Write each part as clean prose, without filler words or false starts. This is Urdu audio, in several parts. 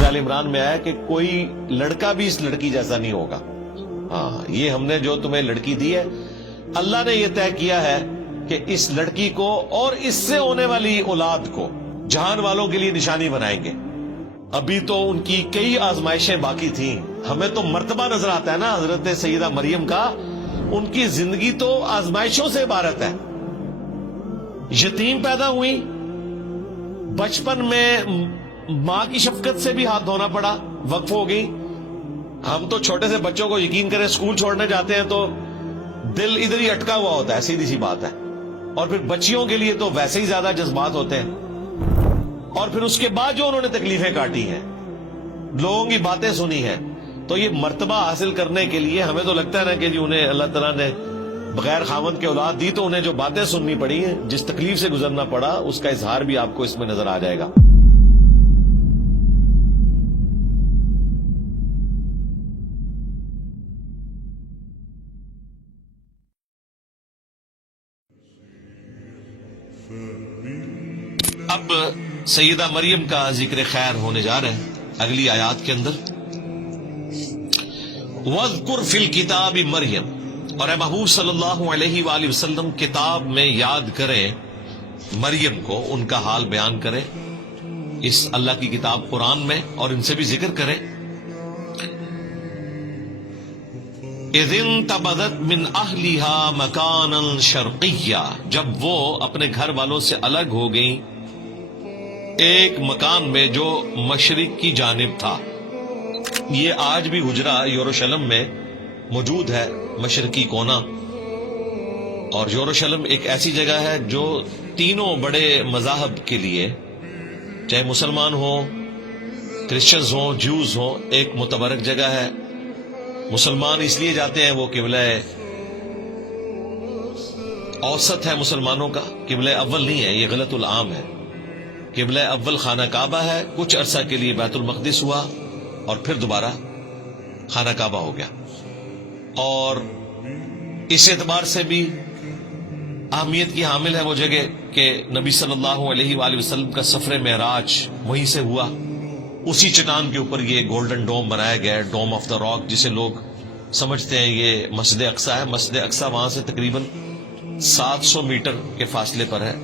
سورہ آل عمران میں آیا کہ کوئی لڑکا بھی اس لڑکی جیسا نہیں ہوگا. ہاں، یہ ہم نے جو تمہیں لڑکی دی ہے، اللہ نے یہ طے کیا ہے کہ اس لڑکی کو اور اس سے ہونے والی اولاد کو جہان والوں کے لیے نشانی بنائیں گے. ابھی تو ان کی کئی آزمائشیں باقی تھیں. ہمیں تو مرتبہ نظر آتا ہے نا حضرت سیدہ مریم کا، ان کی زندگی تو آزمائشوں سے عبارت ہے. یتیم پیدا ہوئی، بچپن میں ماں کی شفقت سے بھی ہاتھ دھونا پڑا، وقف ہو گئی. ہم تو چھوٹے سے بچوں کو یقین کریں اسکول چھوڑنے جاتے ہیں تو دل ادھر ہی اٹکا ہوا ہوتا ہے، سیدھی سی بات ہے. اور پھر بچیوں کے لیے تو ویسے ہی زیادہ جذبات ہوتے ہیں. اور پھر اس کے بعد جو انہوں نے تکلیفیں کاٹی ہیں، لوگوں کی باتیں سنی ہیں، تو یہ مرتبہ حاصل کرنے کے لیے ہمیں تو لگتا ہے نا کہ جی انہیں اللہ تعالیٰ نے بغیر خاوند کے اولاد دی تو انہیں جو باتیں سننی پڑی ہیں، جس تکلیف سے گزرنا پڑا، اس کا اظہار بھی آپ کو اس میں نظر آ جائے گا. اب سیدہ مریم کا ذکر خیر ہونے جا رہا ہے اگلی آیات کے اندر. وَاذْكُرْ فِي الْكِتَابِ مریم، اور اے محبوب صلی اللہ علیہ وآلہ وسلم کتاب میں یاد کریں مریم کو، ان کا حال بیان کریں اس اللہ کی کتاب قرآن میں، اور ان سے بھی ذکر کریں. اِذِ انتبذت من اہلها مکانا شرقیا، جب وہ اپنے گھر والوں سے الگ ہو گئیں ایک مکان میں جو مشرق کی جانب تھا. یہ آج بھی حجرہ یروشلم میں موجود ہے، مشرقی کونا. اور یروشلم ایک ایسی جگہ ہے جو تینوں بڑے مذاہب کے لیے، چاہے مسلمان ہوں، کرسچنز ہوں، جوز ہوں، ایک متبرک جگہ ہے. مسلمان اس لیے جاتے ہیں، وہ قبلہ اوسط ہے مسلمانوں کا، قبلہ اول نہیں ہے، یہ غلط العام ہے. قبلہ اول خانہ کعبہ ہے، کچھ عرصہ کے لیے بیت المقدس ہوا اور پھر دوبارہ خانہ کعبہ ہو گیا. اور اس اعتبار سے بھی اہمیت کی حامل ہے وہ جگہ کہ نبی صلی اللہ علیہ وآلہ وسلم کا سفر معراج وہیں سے ہوا. اسی چٹان کے اوپر یہ گولڈن ڈوم بنایا گیا ہے، ڈوم آف دا راک، جسے لوگ سمجھتے ہیں یہ مسجد اقصی ہے. مسجد اقصی وہاں سے تقریباً 700 میٹر کے فاصلے پر ہے.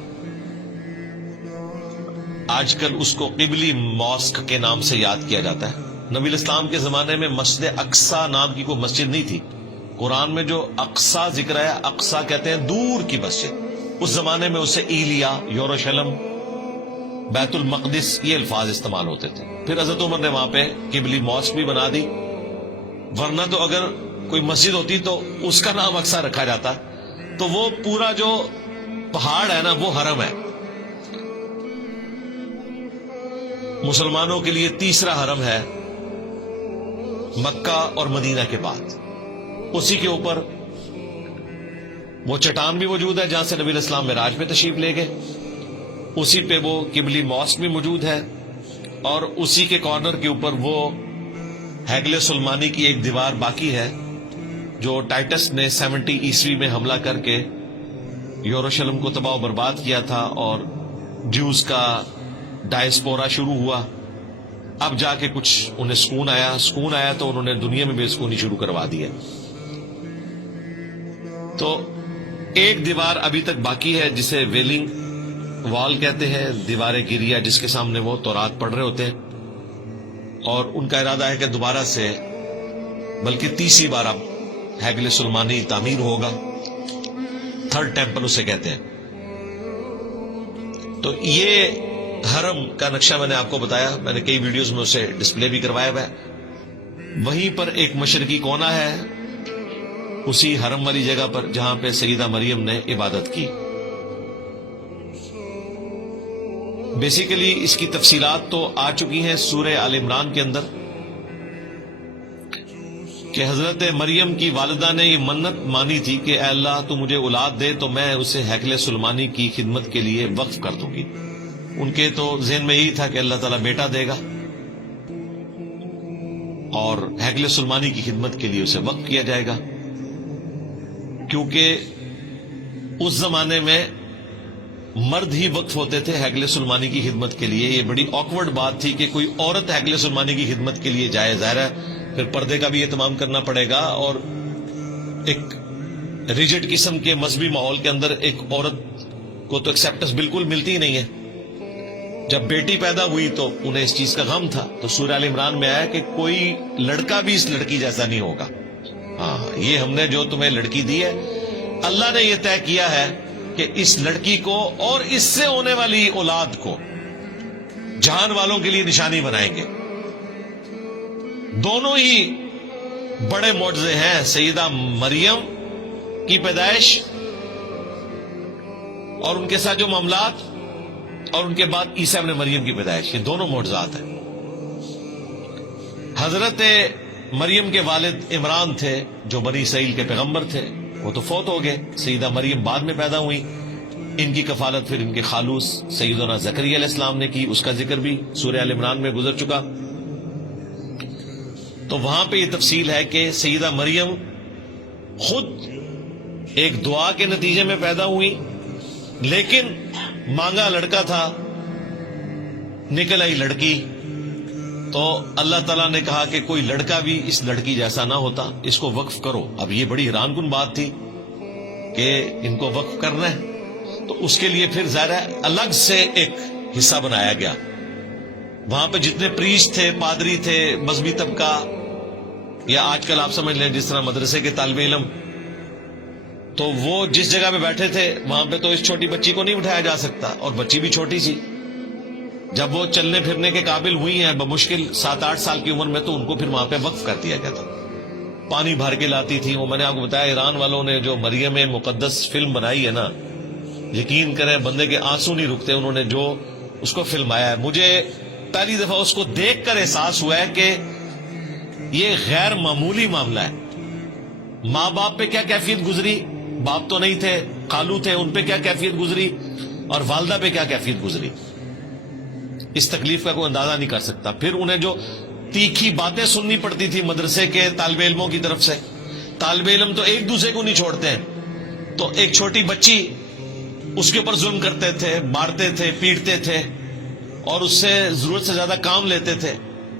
آج کل اس کو قبلی ماسک کے نام سے یاد کیا جاتا ہے. نبی الاسلام کے زمانے میں مسجد اقصی نام کی کوئی مسجد نہیں تھی. قرآن میں جو اقصی ذکر ہے، اقصی کہتے ہیں دور کی مسجد. اس زمانے میں اسے ایلیا، یروشلم، بیت المقدس، یہ الفاظ استعمال ہوتے تھے. پھر حضرت عمر نے وہاں پہ قبلی ماسک بھی بنا دی. ورنہ تو اگر کوئی مسجد ہوتی تو اس کا نام اقصی رکھا جاتا. تو وہ پورا جو پہاڑ ہے نا، وہ حرم ہے. مسلمانوں کے لیے تیسرا حرم ہے مکہ اور مدینہ کے بعد. اسی کے اوپر وہ چٹان بھی موجود ہے جہاں سے نبی الاسلام معراج میں تشریف لے گئے. اسی پہ وہ قبلی ماسک بھی موجود ہے، اور اسی کے کارنر کے اوپر وہ ہیگل سلمانی کی ایک دیوار باقی ہے جو ٹائٹس نے 70 عیسوی میں حملہ کر کے یروشلم کو تباہ و برباد کیا تھا، اور جوز کا ڈائسپورا شروع ہوا. اب جا کے کچھ انہیں سکون آیا تو انہوں نے دنیا میں بے سکونی شروع کروا دی ہے. تو ایک دیوار ابھی تک باقی ہے جسے ویلنگ وال کہتے ہیں، دیوار گریا، جس کے سامنے وہ تورات پڑھ رہے ہوتے ہیں. اور ان کا ارادہ ہے کہ دوبارہ سے، بلکہ تیسری بار اب ہیگل سلمانی تعمیر ہوگا. تھرڈ ٹیمپل اسے کہتے ہیں. تو یہ حرم کا نقشہ میں نے آپ کو بتایا، میں نے کئی ویڈیوز میں اسے ڈسپلے بھی کروایا ہوا ہے. وہیں پر ایک مشرقی کونا ہے اسی حرم والی جگہ پر جہاں پہ سیدہ مریم نے عبادت کی. بیسیکلی اس کی تفصیلات تو آ چکی ہیں سورہ آل عمران کے اندر کہ حضرت مریم کی والدہ نے یہ منت مانی تھی کہ اے اللہ تو مجھے اولاد دے تو میں اسے ہیکل سلمانی کی خدمت کے لیے وقف کر دوں گی. ان کے تو ذہن میں یہی تھا کہ اللہ تعالیٰ بیٹا دے گا اور ہیکل سلمانی کی خدمت کے لیے اسے وقف کیا جائے گا، کیونکہ اس زمانے میں مرد ہی وقف ہوتے تھے ہیکل سلمانی کی خدمت کے لیے. یہ بڑی آکورڈ بات تھی کہ کوئی عورت ہیکل سلمانی کی خدمت کے لیے جائے. ظاہر ہے پھر پردے کا بھی اہتمام کرنا پڑے گا, اور ایک ریجڈ قسم کے مذہبی ماحول کے اندر ایک عورت کو تو ایکسیپٹنس بالکل ملتی ہی نہیں ہے. جب بیٹی پیدا ہوئی تو انہیں اس چیز کا غم تھا, تو سورہ آل عمران میں آیا کہ کوئی لڑکا بھی اس لڑکی جیسا نہیں ہوگا. ہاں, یہ ہم نے جو تمہیں لڑکی دی ہے, اللہ نے یہ طے کیا ہے کہ اس لڑکی کو اور اس سے ہونے والی اولاد کو جہان والوں کے لیے نشانی بنائیں گے. دونوں ہی بڑے معجزے ہیں, سیدہ مریم کی پیدائش اور ان کے ساتھ جو معاملات, اور ان کے بعد عیسیٰ ابن مریم کی پیدائش. یہ دونوں معجزات ہیں. حضرت مریم کے والد عمران تھے جو بنی اسرائیل کے پیغمبر تھے, وہ تو فوت ہو گئے. سیدہ مریم بعد میں پیدا ہوئی. ان کی کفالت پھر ان کے خالوص سیدنا زکریا علیہ السلام نے کی. اس کا ذکر بھی سورہ آل عمران میں گزر چکا. تو وہاں پہ یہ تفصیل ہے کہ سیدہ مریم خود ایک دعا کے نتیجے میں پیدا ہوئی, لیکن مانگا لڑکا تھا, نکل آئی لڑکی. تو اللہ تعالیٰ نے کہا کہ کوئی لڑکا بھی اس لڑکی جیسا نہ ہوتا, اس کو وقف کرو. اب یہ بڑی حیران کن بات تھی کہ ان کو وقف کرنا ہے, تو اس کے لیے پھر ظاہر ہے الگ سے ایک حصہ بنایا گیا. وہاں پہ جتنے پریسٹ تھے, پادری تھے, مذہبی طبقہ, یا آج کل آپ سمجھ لیں جس طرح مدرسے کے طالب علم, تو وہ جس جگہ پہ بیٹھے تھے وہاں پہ تو اس چھوٹی بچی کو نہیں بٹھایا جا سکتا, اور بچی بھی چھوٹی سی. جب وہ چلنے پھرنے کے قابل ہوئی ہیں بمشکل 7-8 سال کی عمر میں, تو ان کو پھر وہاں پہ وقف کر دیا گیا تھا. پانی بھر کے لاتی تھی. وہ میں نے آپ کو بتایا, ایران والوں نے جو مریم مقدس فلم بنائی ہے نا, یقین کریں بندے کے آنسو نہیں رکتے. انہوں نے جو اس کو فلمایا ہے, مجھے پہلی دفعہ اس کو دیکھ کر احساس ہوا ہے کہ یہ غیر معمولی معاملہ ہے. ماں باپ پہ کیا کیفیت گزری, باپ تو نہیں تھے, خالو تھے, ان پہ کیا کیفیت گزری, اور والدہ پہ کیا کیفیت گزری. اس تکلیف کا کوئی اندازہ نہیں کر سکتا. پھر انہیں جو تیکھی باتیں سننی پڑتی تھی مدرسے کے طالب علموں کی طرف سے. طالب علم تو ایک دوسرے کو نہیں چھوڑتے ہیں, تو ایک چھوٹی بچی اس کے اوپر ظلم کرتے تھے, مارتے تھے, پیٹتے تھے, اور اس سے ضرورت سے زیادہ کام لیتے تھے.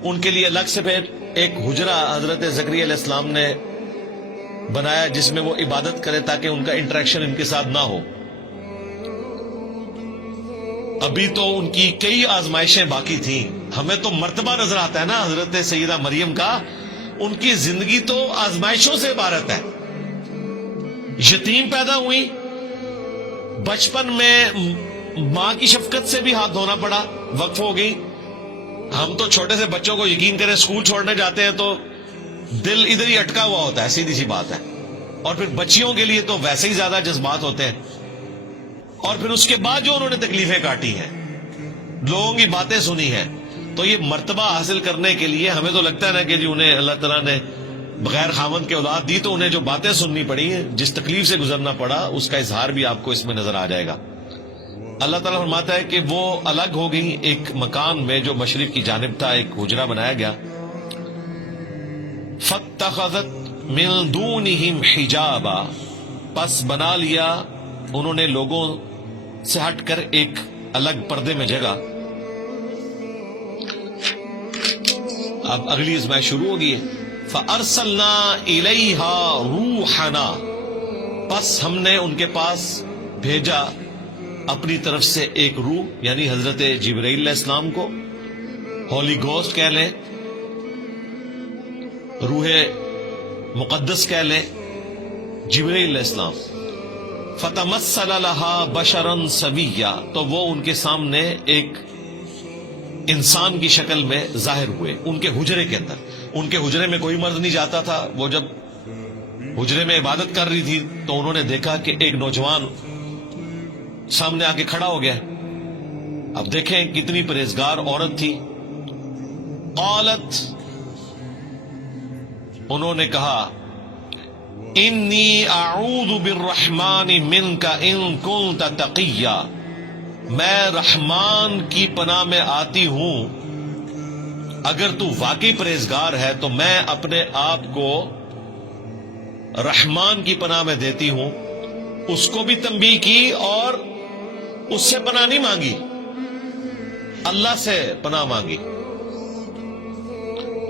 ان کے لیے الگ سے پھر ایک حجرہ حضرت زکریا علیہ السلام نے بنایا جس میں وہ عبادت کرے تاکہ ان کا انٹریکشن ان کے ساتھ نہ ہو. ابھی تو ان کی کئی آزمائشیں باقی تھیں. ہمیں تو مرتبہ نظر آتا ہے نا حضرت سیدہ مریم کا, ان کی زندگی تو آزمائشوں سے عبارت ہے. یتیم پیدا ہوئی, بچپن میں ماں کی شفقت سے بھی ہاتھ دھونا پڑا, وقف ہو گئی. ہم تو چھوٹے سے بچوں کو یقین کریں اسکول چھوڑنے جاتے ہیں تو دل ادھر ہی اٹکا ہوا ہوتا ہے, سیدھی سی بات ہے. اور پھر بچیوں کے لیے تو ویسے ہی زیادہ جذبات ہوتے ہیں. اور پھر اس کے بعد جو انہوں نے تکلیفیں کاٹی ہیں, لوگوں کی باتیں سنی ہیں, تو یہ مرتبہ حاصل کرنے کے لیے ہمیں تو لگتا ہے نا کہ جی انہیں اللہ تعالیٰ نے بغیر خاوند کے اولاد دی, تو انہیں جو باتیں سننی پڑی, جس تکلیف سے گزرنا پڑا, اس کا اظہار بھی آپ کو اس میں نظر آ جائے گا. اللہ تعالیٰ فرماتا ہے کہ وہ الگ ہو گئی ایک مکان میں جو مشرق کی جانب تھا, ایک حجرہ بنایا گیا. فَاتَّخَذَتْ مِن دُونِهِمْ حِجَابًا, پس بنا لیا انہوں نے لوگوں سے ہٹ کر ایک الگ پردے میں جگہ. اب اگلی ازمائش شروع ہو گئی ہے. فَأَرْسَلْنَا إِلَيْهَا رُوحَنَا, پس ہم نے ان کے پاس بھیجا اپنی طرف سے ایک روح, یعنی حضرت جبرائیل علیہ السلام کو, ہولی گوسٹ کہہ لیں, روح مقدس کہہ لیں, جبرائیل علیہ السلام. فتمثل لها بشرا سویا, تو وہ ان کے سامنے ایک انسان کی شکل میں ظاہر ہوئے ان کے حجرے کے اندر. ان کے حجرے میں کوئی مرد نہیں جاتا تھا. وہ جب حجرے میں عبادت کر رہی تھی تو انہوں نے دیکھا کہ ایک نوجوان سامنے آ کے کھڑا ہو گیا. اب دیکھیں کتنی پرہیزگار عورت تھی. قالت, انہوں نے کہا, انی اعوذ بالرحمن منک ان کنت تقیا, میں رحمان کی پناہ میں آتی ہوں اگر تو واقعی پرہیزگار ہے, تو میں اپنے آپ کو رحمان کی پناہ میں دیتی ہوں. اس کو بھی تنبیہ کی اور اس سے پناہ نہیں مانگی، اللہ سے پناہ مانگی.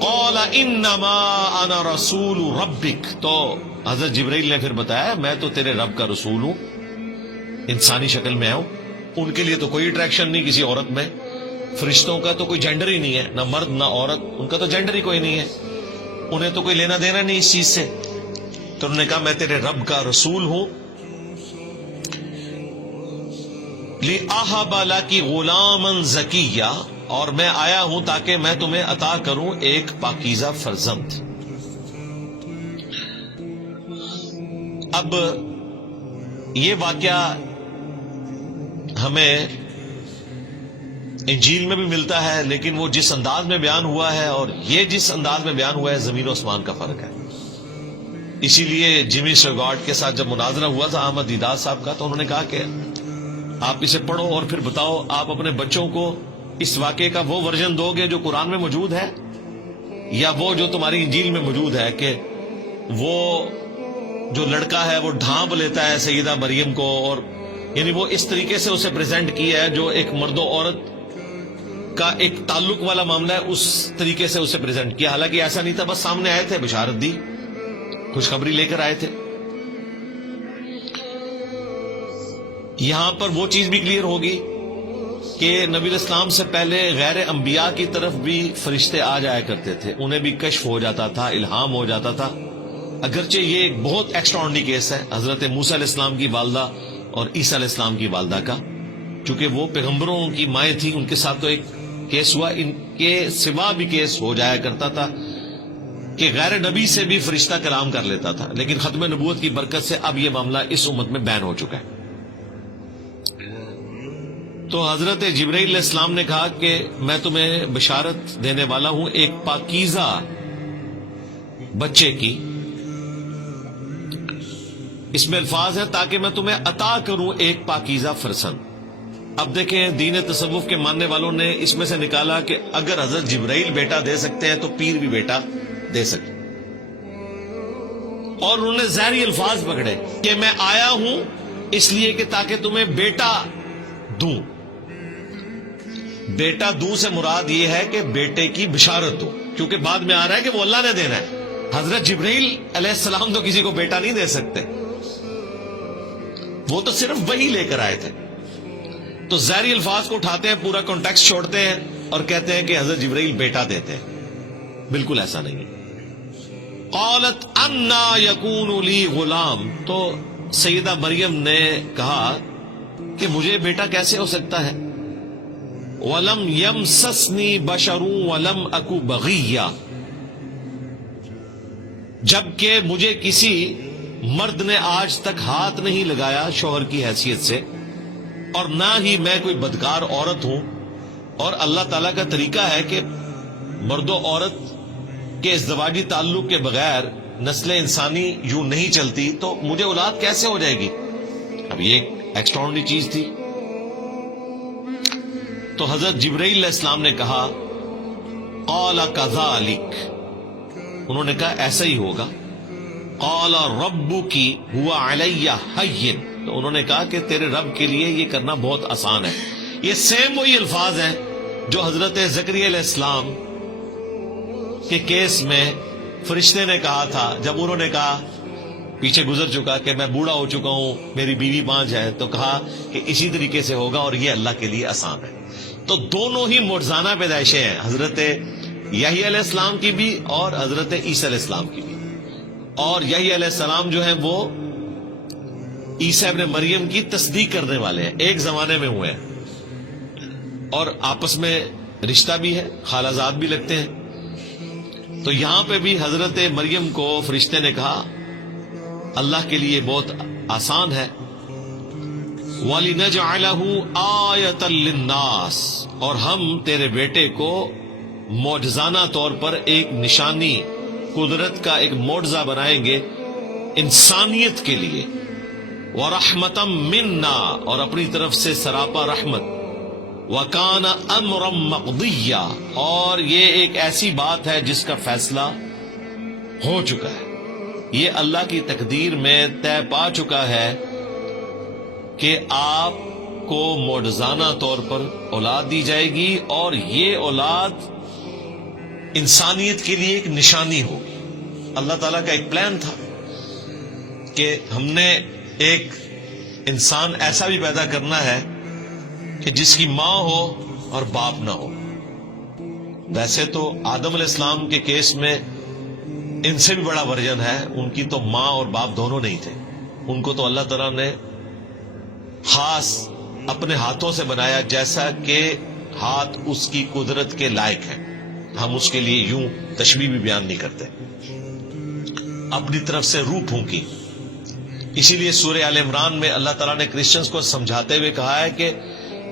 قال انما انا رسول ربک، تو حضرت جبرائیل نے پھر بتایا میں تو تیرے رب کا رسول ہوں، انسانی شکل میں ہوں. ان کے لیے تو کوئی اٹریکشن نہیں کسی عورت میں، فرشتوں کا تو کوئی جینڈر ہی نہیں ہے، نہ مرد نہ عورت، ان کا تو جینڈر ہی کوئی نہیں ہے، انہیں تو کوئی لینا دینا نہیں اس چیز سے. تو انہوں نے کہا میں تیرے رب کا رسول ہوں. لِأَهَبَ لَكِ غُلَامًا زَكِيًّا، اور میں آیا ہوں تاکہ میں تمہیں عطا کروں ایک پاکیزہ فرزند. اب یہ واقعہ ہمیں انجیل میں بھی ملتا ہے، لیکن وہ جس انداز میں بیان ہوا ہے اور یہ جس انداز میں بیان ہوا ہے زمین و آسمان کا فرق ہے. اسی لیے جیمی سوگارڈ کے ساتھ جب مناظرہ ہوا تھا احمد دیدار صاحب کا، تو انہوں نے کہا کہ آپ اسے پڑھو اور پھر بتاؤ آپ اپنے بچوں کو اس واقعے کا وہ ورژن دو گے جو قرآن میں موجود ہے، یا وہ جو تمہاری انجیل میں موجود ہے کہ وہ جو لڑکا ہے وہ ڈھانپ لیتا ہے سیدہ مریم کو، اور یعنی وہ اس طریقے سے اسے پریزنٹ کیا ہے جو ایک مرد و عورت کا ایک تعلق والا معاملہ ہے، اس طریقے سے اسے پریزنٹ کیا. حالانکہ ایسا نہیں تھا، بس سامنے آئے تھے، بشارت دی، خوشخبری لے کر آئے تھے. یہاں پر وہ چیز بھی کلیئر ہوگی کہ نبی الاسلام سے پہلے غیر انبیاء کی طرف بھی فرشتے آ جایا کرتے تھے، انہیں بھی کشف ہو جاتا تھا، الہام ہو جاتا تھا. اگرچہ یہ ایک بہت ایکسٹراڈنری کیس ہے حضرت موسیٰ علیہ السلام کی والدہ اور عیسیٰ علیہ السلام کی والدہ کا، چونکہ وہ پیغمبروں کی مائیں تھیں، ان کے ساتھ تو ایک کیس ہوا. ان کے سوا بھی کیس ہو جایا کرتا تھا کہ غیر نبی سے بھی فرشتہ کلام کر لیتا تھا، لیکن ختم نبوت کی برکت سے اب یہ معاملہ اس امت میں بین ہو چکا ہے. تو حضرت جبرائیل علیہ السلام نے کہا کہ میں تمہیں بشارت دینے والا ہوں ایک پاکیزہ بچے کی. اس میں الفاظ ہے تاکہ میں تمہیں عطا کروں ایک پاکیزہ فرزند. اب دیکھیں دین تصوف کے ماننے والوں نے اس میں سے نکالا کہ اگر حضرت جبرائیل بیٹا دے سکتے ہیں تو پیر بھی بیٹا دے سکتے، اور انہوں نے ظاہری الفاظ پکڑے کہ میں آیا ہوں اس لیے کہ تاکہ تمہیں بیٹا دوں. بیٹا دوں سے مراد یہ ہے کہ بیٹے کی بشارت دو، کیونکہ بعد میں آ رہا ہے کہ وہ اللہ نے دینا ہے. حضرت جبرائیل علیہ السلام تو کسی کو بیٹا نہیں دے سکتے، وہ تو صرف وہی لے کر آئے تھے. تو ظاہری الفاظ کو اٹھاتے ہیں، پورا کانٹیکسٹ چھوڑتے ہیں اور کہتے ہیں کہ حضرت جبرائیل بیٹا دیتے ہیں. بالکل ایسا نہیں ہے. قالت انا یکون لی غلام، تو سیدہ مریم نے کہا کہ مجھے بیٹا کیسے ہو سکتا ہے. وَلَمْ يَمْسَسْنِي بَشَرٌ وَلَمْ أَكُ بَغِيًّا، جبکہ مجھے کسی مرد نے آج تک ہاتھ نہیں لگایا شوہر کی حیثیت سے، اور نہ ہی میں کوئی بدکار عورت ہوں. اور اللہ تعالیٰ کا طریقہ ہے کہ مرد و عورت کے ازدواجی تعلق کے بغیر نسل انسانی یوں نہیں چلتی، تو مجھے اولاد کیسے ہو جائے گی. اب یہ ایک ایکسٹراڈنری چیز تھی. تو حضرت جبرائیل علیہ السلام نے کہا قال کذالک، انہوں نے کہا ایسا ہی ہوگا. قال ربک هو علی ہین، تو انہوں نے کہا کہ تیرے رب کے لیے یہ کرنا بہت آسان ہے. یہ سیم وہی الفاظ ہیں جو حضرت زکریا علیہ السلام کے کیس میں فرشتے نے کہا تھا جب انہوں نے کہا، پیچھے گزر چکا، کہ میں بوڑھا ہو چکا ہوں، میری بیوی بانجھ ہے، تو کہا کہ اسی طریقے سے ہوگا اور یہ اللہ کے لیے آسان ہے. تو دونوں ہی معجزانہ پیدائشیں ہیں، حضرت یحییٰ علیہ السلام کی بھی اور حضرت عیسیٰ علیہ السلام کی بھی. اور یحییٰ علیہ السلام جو ہیں وہ عیسیٰ ابن مریم کی تصدیق کرنے والے ہیں، ایک زمانے میں ہوئے ہیں اور آپس میں رشتہ بھی ہے، خالہ زاد بھی لگتے ہیں. تو یہاں پہ بھی حضرت مریم کو فرشتے نے کہا اللہ کے لیے بہت آسان ہے. وَلِنَجْعَلَهُ آیَةً لِلنَّاسِ، اور ہم تیرے بیٹے کو معجزانہ طور پر ایک نشانی، قدرت کا ایک معجزہ بنائیں گے انسانیت کے لیے. وَرَحْمَةً مِنَّا، اور اپنی طرف سے سراپا رحمت. وَكَانَ أَمْرًا مَقْضِيًّا، اور یہ ایک ایسی بات ہے جس کا فیصلہ ہو چکا ہے، یہ اللہ کی تقدیر میں طے پا چکا ہے کہ آپ کو معجزانہ طور پر اولاد دی جائے گی، اور یہ اولاد انسانیت کے لیے ایک نشانی ہوگی۔ اللہ تعالیٰ کا ایک پلان تھا کہ ہم نے ایک انسان ایسا بھی پیدا کرنا ہے کہ جس کی ماں ہو اور باپ نہ ہو۔ ویسے تو آدم علیہ السلام کے کیس میں ان سے بھی بڑا ورژن ہے، ان کی تو ماں اور باپ دونوں نہیں تھے، ان کو تو اللہ تعالیٰ نے خاص اپنے ہاتھوں سے بنایا، جیسا کہ ہاتھ اس کی قدرت کے لائق ہے۔ ہم اس کے لیے یوں تشبیہ بھی بیان نہیں کرتے۔ اپنی طرف سے روح پھونکی۔ اسی لیے سورہ آل عمران میں اللہ تعالیٰ نے کرسچنز کو سمجھاتے ہوئے کہا ہے کہ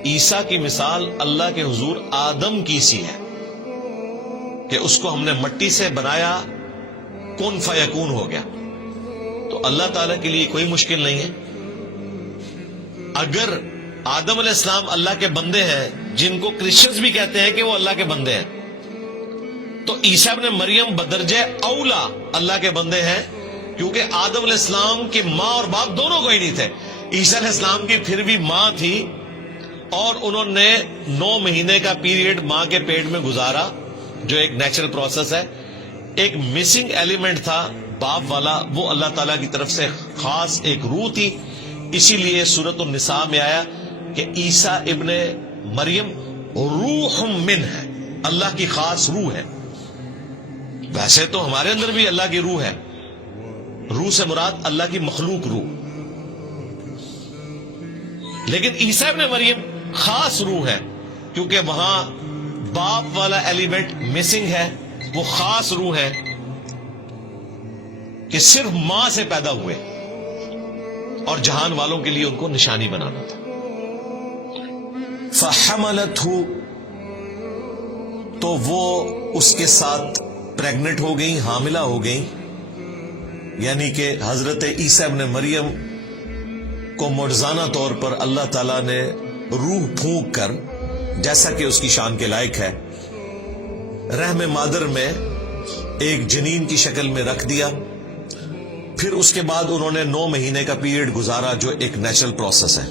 عیسیٰ کی مثال اللہ کے حضور آدم کی سی ہے کہ اس کو ہم نے مٹی سے بنایا، کن فیکون ہو گیا۔ تو اللہ تعالیٰ کے لیے کوئی مشکل نہیں ہے۔ اگر آدم علیہ السلام اللہ کے بندے ہیں، جن کو کرسچنز بھی کہتے ہیں کہ وہ اللہ کے بندے ہیں، تو عیسیٰ ابن مریم بدرجہ اولا اللہ کے بندے ہیں، کیونکہ آدم علیہ السلام کی ماں اور باپ دونوں کوئی نہیں تھے۔ عیسیٰ علیہ السلام کی پھر بھی ماں تھی، اور انہوں نے 9 مہینے کا پیریڈ ماں کے پیٹ میں گزارا، جو ایک نیچرل پروسیس ہے۔ ایک مسنگ ایلیمنٹ تھا باپ والا، وہ اللہ تعالیٰ کی طرف سے خاص ایک روح تھی۔ اسی لیے سورۃ النساء میں آیا کہ عیسیٰ ابن مریم روح من ہے، اللہ کی خاص روح ہے۔ ویسے تو ہمارے اندر بھی اللہ کی روح ہے، روح سے مراد اللہ کی مخلوق روح، لیکن عیسیٰ ابن مریم خاص روح ہے، کیونکہ وہاں باپ والا ایلیمنٹ مسنگ ہے۔ وہ خاص روح ہے کہ صرف ماں سے پیدا ہوئے، اور جہان والوں کے لیے ان کو نشانی بنانا تھا۔ فحملتہ، تو وہ اس کے ساتھ پریگنٹ ہو گئی، حاملہ ہو گئی، یعنی کہ حضرت عیسیٰ ابن مریم کو معجزانہ طور پر اللہ تعالیٰ نے روح پھونک کر، جیسا کہ اس کی شان کے لائق ہے، رحم مادر میں ایک جنین کی شکل میں رکھ دیا۔ پھر اس کے بعد انہوں نے 9 مہینے کا پیریڈ گزارا، جو ایک نیچرل پروسیس ہے۔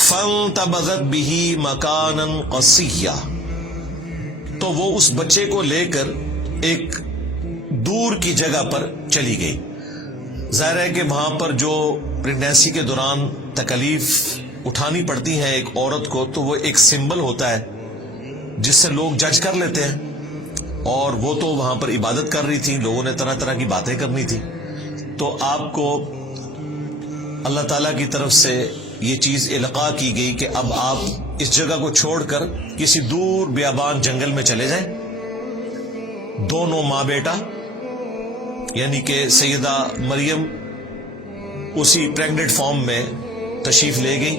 فانتبذت بہ مکانا قصیا، تو وہ اس بچے کو لے کر ایک دور کی جگہ پر چلی گئی۔ ظاہر ہے کہ وہاں پر جو پریگنینسی کے دوران تکلیف اٹھانی پڑتی ہیں ایک عورت کو، تو وہ ایک سمبل ہوتا ہے جس سے لوگ جج کر لیتے ہیں، اور وہ تو وہاں پر عبادت کر رہی تھی، لوگوں نے طرح طرح کی باتیں کرنی تھی، تو آپ کو اللہ تعالیٰ کی طرف سے یہ چیز القاء کی گئی کہ اب آپ اس جگہ کو چھوڑ کر کسی دور بیابان جنگل میں چلے جائیں۔ دونوں ماں بیٹا، یعنی کہ سیدہ مریم اسی پریگننٹ فارم میں تشریف لے گئی،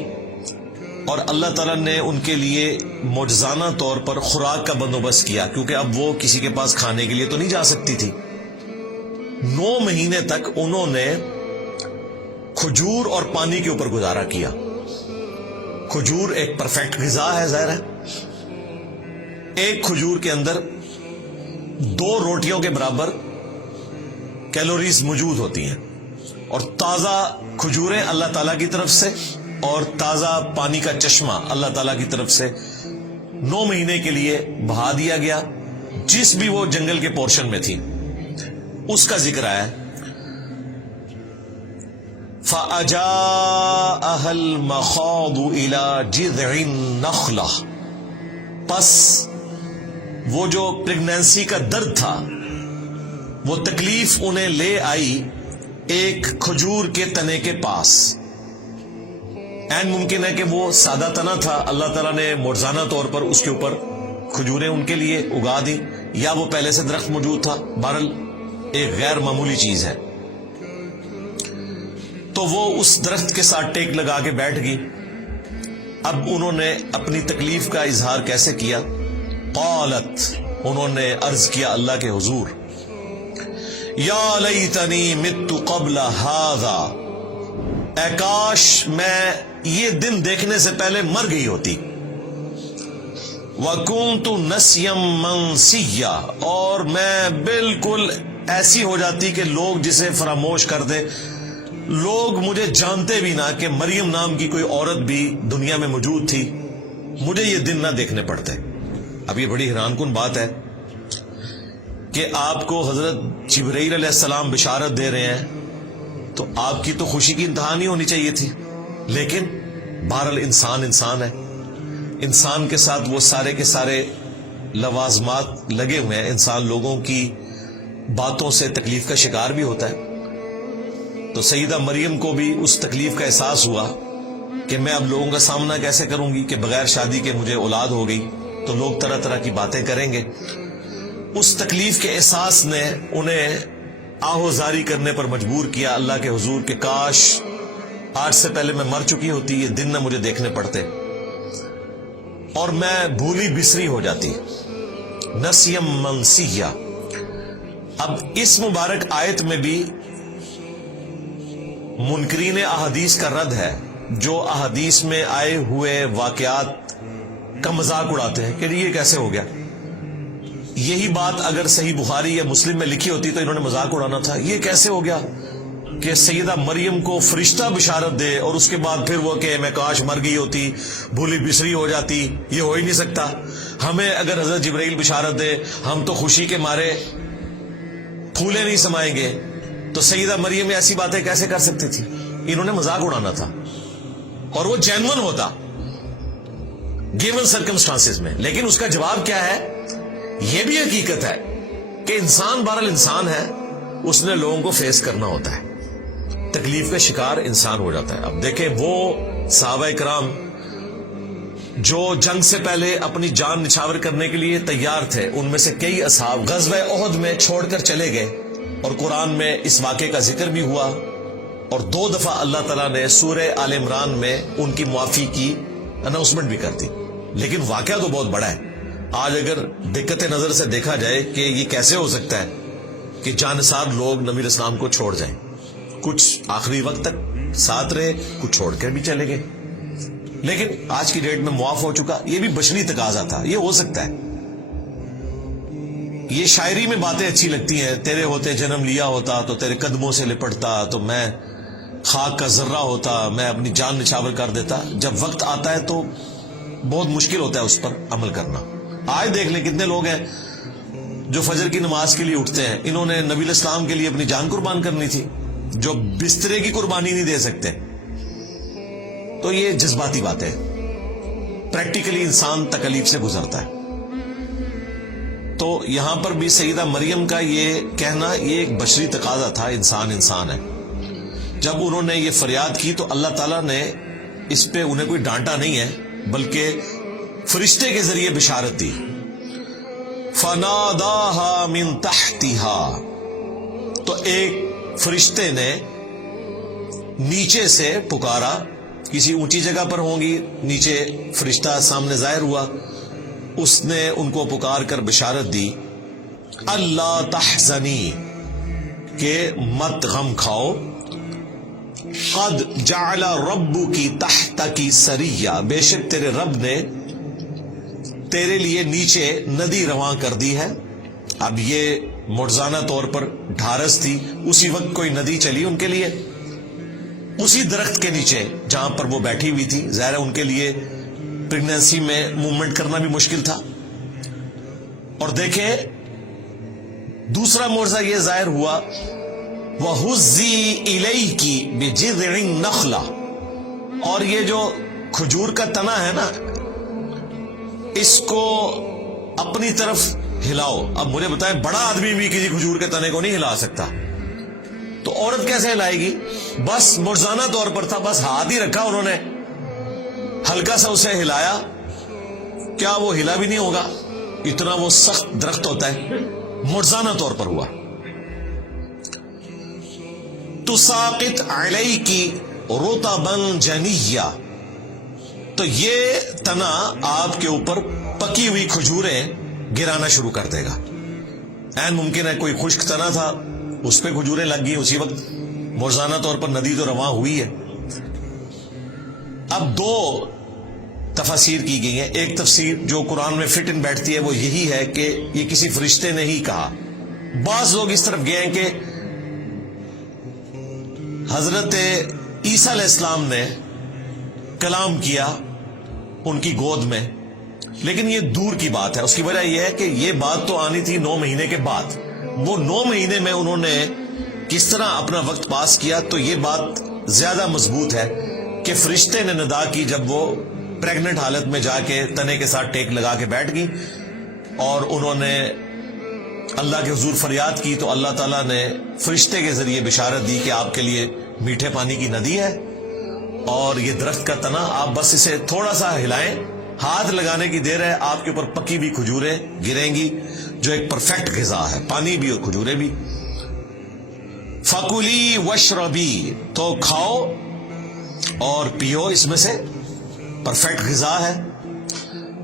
اور اللہ تعالیٰ نے ان کے لیے معجزانہ طور پر خوراک کا بندوبست کیا، کیونکہ اب وہ کسی کے پاس کھانے کے لیے تو نہیں جا سکتی تھی۔ 9 مہینے تک انہوں نے کھجور اور پانی کے اوپر گزارا کیا۔ کھجور ایک پرفیکٹ غذا ہے، ظاہر ہے، ایک کھجور کے اندر 2 روٹیوں کے برابر کیلوریز موجود ہوتی ہیں، اور تازہ کھجوریں اللہ تعالیٰ کی طرف سے، اور تازہ پانی کا چشمہ اللہ تعالیٰ کی طرف سے 9 مہینے کے لیے بہا دیا گیا۔ جس بھی وہ جنگل کے پورشن میں تھی اس کا ذکر آیا۔ فَأَجَاءَهَا الْمَخَاضُ إِلَى جِذْعِ النَّخْلَةِ، پس وہ جو پریگنینسی کا درد تھا، وہ تکلیف انہیں لے آئی ایک کھجور کے تنے کے پاس۔ این ممکن ہے کہ وہ سادہ تنا تھا، اللہ تعالیٰ نے معجزانہ طور پر اس کے اوپر کھجوریں ان کے لیے اگا دی، یا وہ پہلے سے درخت موجود تھا، بہرحال ایک غیر معمولی چیز ہے۔ تو وہ اس درخت کے ساتھ ٹیک لگا کے بیٹھ گئی۔ اب انہوں نے اپنی تکلیف کا اظہار کیسے کیا؟ قالت، انہوں نے عرض کیا اللہ کے حضور، یا لیتنی مت قبل ھذا، اے کاش میں یہ دن دیکھنے سے پہلے مر گئی ہوتی۔ وَكُنْتُ نَسْيًا مَنْسِيًّا، اور میں بالکل ایسی ہو جاتی کہ لوگ جسے فراموش کر دیں، لوگ مجھے جانتے بھی نہ کہ مریم نام کی کوئی عورت بھی دنیا میں موجود تھی، مجھے یہ دن نہ دیکھنے پڑتے۔ اب یہ بڑی حیران کن بات ہے کہ آپ کو حضرت جبرائیل علیہ السلام بشارت دے رہے ہیں، تو آپ کی تو خوشی کی انتہا نہیں ہونی چاہیے تھی، لیکن بہرحال انسان ہے، انسان کے ساتھ وہ سارے کے سارے لوازمات لگے ہوئے ہیں، انسان لوگوں کی باتوں سے تکلیف کا شکار بھی ہوتا ہے۔ تو سیدہ مریم کو بھی اس تکلیف کا احساس ہوا کہ میں اب لوگوں کا سامنا کیسے کروں گی کہ بغیر شادی کے مجھے اولاد ہو گئی، تو لوگ طرح طرح کی باتیں کریں گے۔ اس تکلیف کے احساس نے انہیں آہوزاری کرنے پر مجبور کیا اللہ کے حضور کہ کاش آج سے پہلے میں مر چکی ہوتی، یہ دن نہ مجھے دیکھنے پڑتے اور میں بھولی بسری ہو جاتی۔ نسیم منسیہ۔ اب اس مبارک آیت میں بھی منکرین احادیث کا رد ہے، جو احادیث میں آئے ہوئے واقعات کا مذاق اڑاتے ہیں کہ یہ کیسے ہو گیا۔ یہی بات اگر صحیح بخاری یا مسلم میں لکھی ہوتی تو انہوں نے مذاق اڑانا تھا، یہ کیسے ہو گیا کہ سیدہ مریم کو فرشتہ بشارت دے اور اس کے بعد پھر وہ کہ میں کاش مر گئی ہوتی، بھولی بسری ہو جاتی، یہ ہو ہی نہیں سکتا۔ ہمیں اگر حضرت جبرائیل بشارت دے ہم تو خوشی کے مارے پھولے نہیں سمائیں گے، تو سیدہ مریم ایسی باتیں کیسے کر سکتی تھی؟ انہوں نے مذاق اڑانا تھا، اور وہ جینون ہوتا گیون سرکمسٹانسز میں۔ لیکن اس کا جواب کیا ہے؟ یہ بھی حقیقت ہے کہ انسان بہرحال انسان ہے، اس نے لوگوں کو فیس کرنا ہوتا ہے، تکلیف کا شکار انسان ہو جاتا ہے۔ اب دیکھیں وہ صحابہ کرام جو جنگ سے پہلے اپنی جان نچھاور کرنے کے لیے تیار تھے، ان میں سے کئی اصحاب غزوہ احد میں چھوڑ کر چلے گئے، اور قرآن میں اس واقعے کا ذکر بھی ہوا، اور 2 دفعہ اللہ تعالیٰ نے سورہ آل عمران میں ان کی معافی کی اناؤنسمنٹ بھی کر دی۔ لیکن واقعہ تو بہت بڑا ہے۔ آج اگر دقت نظر سے دیکھا جائے کہ یہ کیسے ہو سکتا ہے کہ جانثار لوگ نبی اسلام کو چھوڑ جائیں، کچھ آخری وقت تک ساتھ رہے، کچھ چھوڑ کر بھی چلے گئے، لیکن آج کی ڈیٹ میں معاف ہو چکا۔ یہ بھی بشری تقاضا تھا، یہ ہو سکتا ہے۔ یہ شاعری میں باتیں اچھی لگتی ہیں، تیرے ہوتے جنم لیا ہوتا تو تیرے قدموں سے لپٹتا، تو میں خاک کا ذرہ ہوتا، میں اپنی جان نچھاور کر دیتا۔ جب وقت آتا ہے تو بہت مشکل ہوتا ہے اس پر عمل کرنا۔ آج دیکھ لیں کتنے لوگ ہیں جو فجر کی نماز کے لیے اٹھتے ہیں، انہوں نے نبی الاسلام کے لیے اپنی جان قربان کرنی تھی، جو بسترے کی قربانی نہیں دے سکتے۔ تو یہ جذباتی بات ہے، پریکٹیکلی انسان تکلیف سے گزرتا ہے۔ تو یہاں پر بھی سیدہ مریم کا یہ کہنا یہ ایک بشری تقاضا تھا، انسان ہے۔ جب انہوں نے یہ فریاد کی تو اللہ تعالیٰ نے اس پہ انہیں کوئی ڈانٹا نہیں ہے، بلکہ فرشتے کے ذریعے بشارت دی۔ فناداہا من تحتہا، تو ایک فرشتے نے نیچے سے پکارا، کسی اونچی جگہ پر ہوں گی، نیچے فرشتہ سامنے ظاہر ہوا، اس نے ان کو پکار کر بشارت دی، اللہ تحزنی، کہ مت غم کھاؤ، قد جعل ربکی تحتکی سریہ، بے شک تیرے رب نے تیرے لیے نیچے ندی رواں کر دی ہے۔ اب یہ معجزانہ طور پر ڈھارس تھی، اسی وقت کوئی ندی چلی ان کے لیے، اسی درخت کے نیچے جہاں پر وہ بیٹھی ہوئی تھی۔ ظاہر ہے ان کے لیے پریگنینسی میں موومنٹ کرنا بھی مشکل تھا۔ اور دیکھیں دوسرا معجزہ یہ ظاہر ہوا، وَهُزِّي إِلَيْكِ بِجِذْعِ النَّخْلَةِ، اور یہ جو کھجور کا تنا ہے نا، اس کو اپنی طرف ہلاؤ۔ اب مجھے بتائیں بڑا آدمی بھی کسی کھجور کے تنے کو نہیں ہلا سکتا، تو عورت کیسے ہلائے گی؟ بس معجزانہ طور پر تھا، بس ہاتھ ہی رکھا انہوں نے، ہلکا سا اسے ہلایا، کیا وہ ہلا بھی نہیں ہوگا؟ اتنا وہ سخت درخت ہوتا ہے۔ معجزانہ طور پر ہوا۔ تساقط علیکی رطبا جنیہ، تو یہ تنا آپ کے اوپر پکی ہوئی کھجوریں گرانا شروع کر دے گا۔ این ممکن ہے کوئی خشک تنا تھا، اس پہ کھجوریں لگ گئی اسی وقت، معجزانہ طور پر ندی تو رواں ہوئی ہے۔ اب 2 تفاسیر کی گئی ہیں۔ ایک تفسیر جو قرآن میں فٹ ان بیٹھتی ہے وہ یہی ہے کہ یہ کسی فرشتے نے ہی کہا۔ بعض لوگ اس طرف گئے ہیں کہ حضرت عیسیٰ علیہ السلام نے کلام کیا ان کی گود میں، لیکن یہ دور کی بات ہے. اس کی وجہ یہ ہے کہ یہ بات تو آنی تھی 9 مہینے کے بعد. وہ 9 مہینے میں انہوں نے کس طرح اپنا وقت پاس کیا، تو یہ بات زیادہ مضبوط ہے کہ فرشتے نے ندا کی جب وہ پریگننٹ حالت میں جا کے تنے کے ساتھ ٹیک لگا کے بیٹھ گئی، اور انہوں نے اللہ کے حضور فریاد کی، تو اللہ تعالیٰ نے فرشتے کے ذریعے بشارت دی کہ آپ کے لیے میٹھے پانی کی ندی ہے، اور یہ درخت کا تنا آپ بس اسے تھوڑا سا ہلائیں، ہاتھ لگانے کی دیر ہے، آپ کے اوپر پکی ہوئی کھجوریں گریں گی جو ایک پرفیکٹ غذا ہے، پانی بھی اور کھجوریں بھی. فَكُلِي وَاشْرَبِي، تو کھاؤ اور پیو، اس میں سے پرفیکٹ غذا ہے.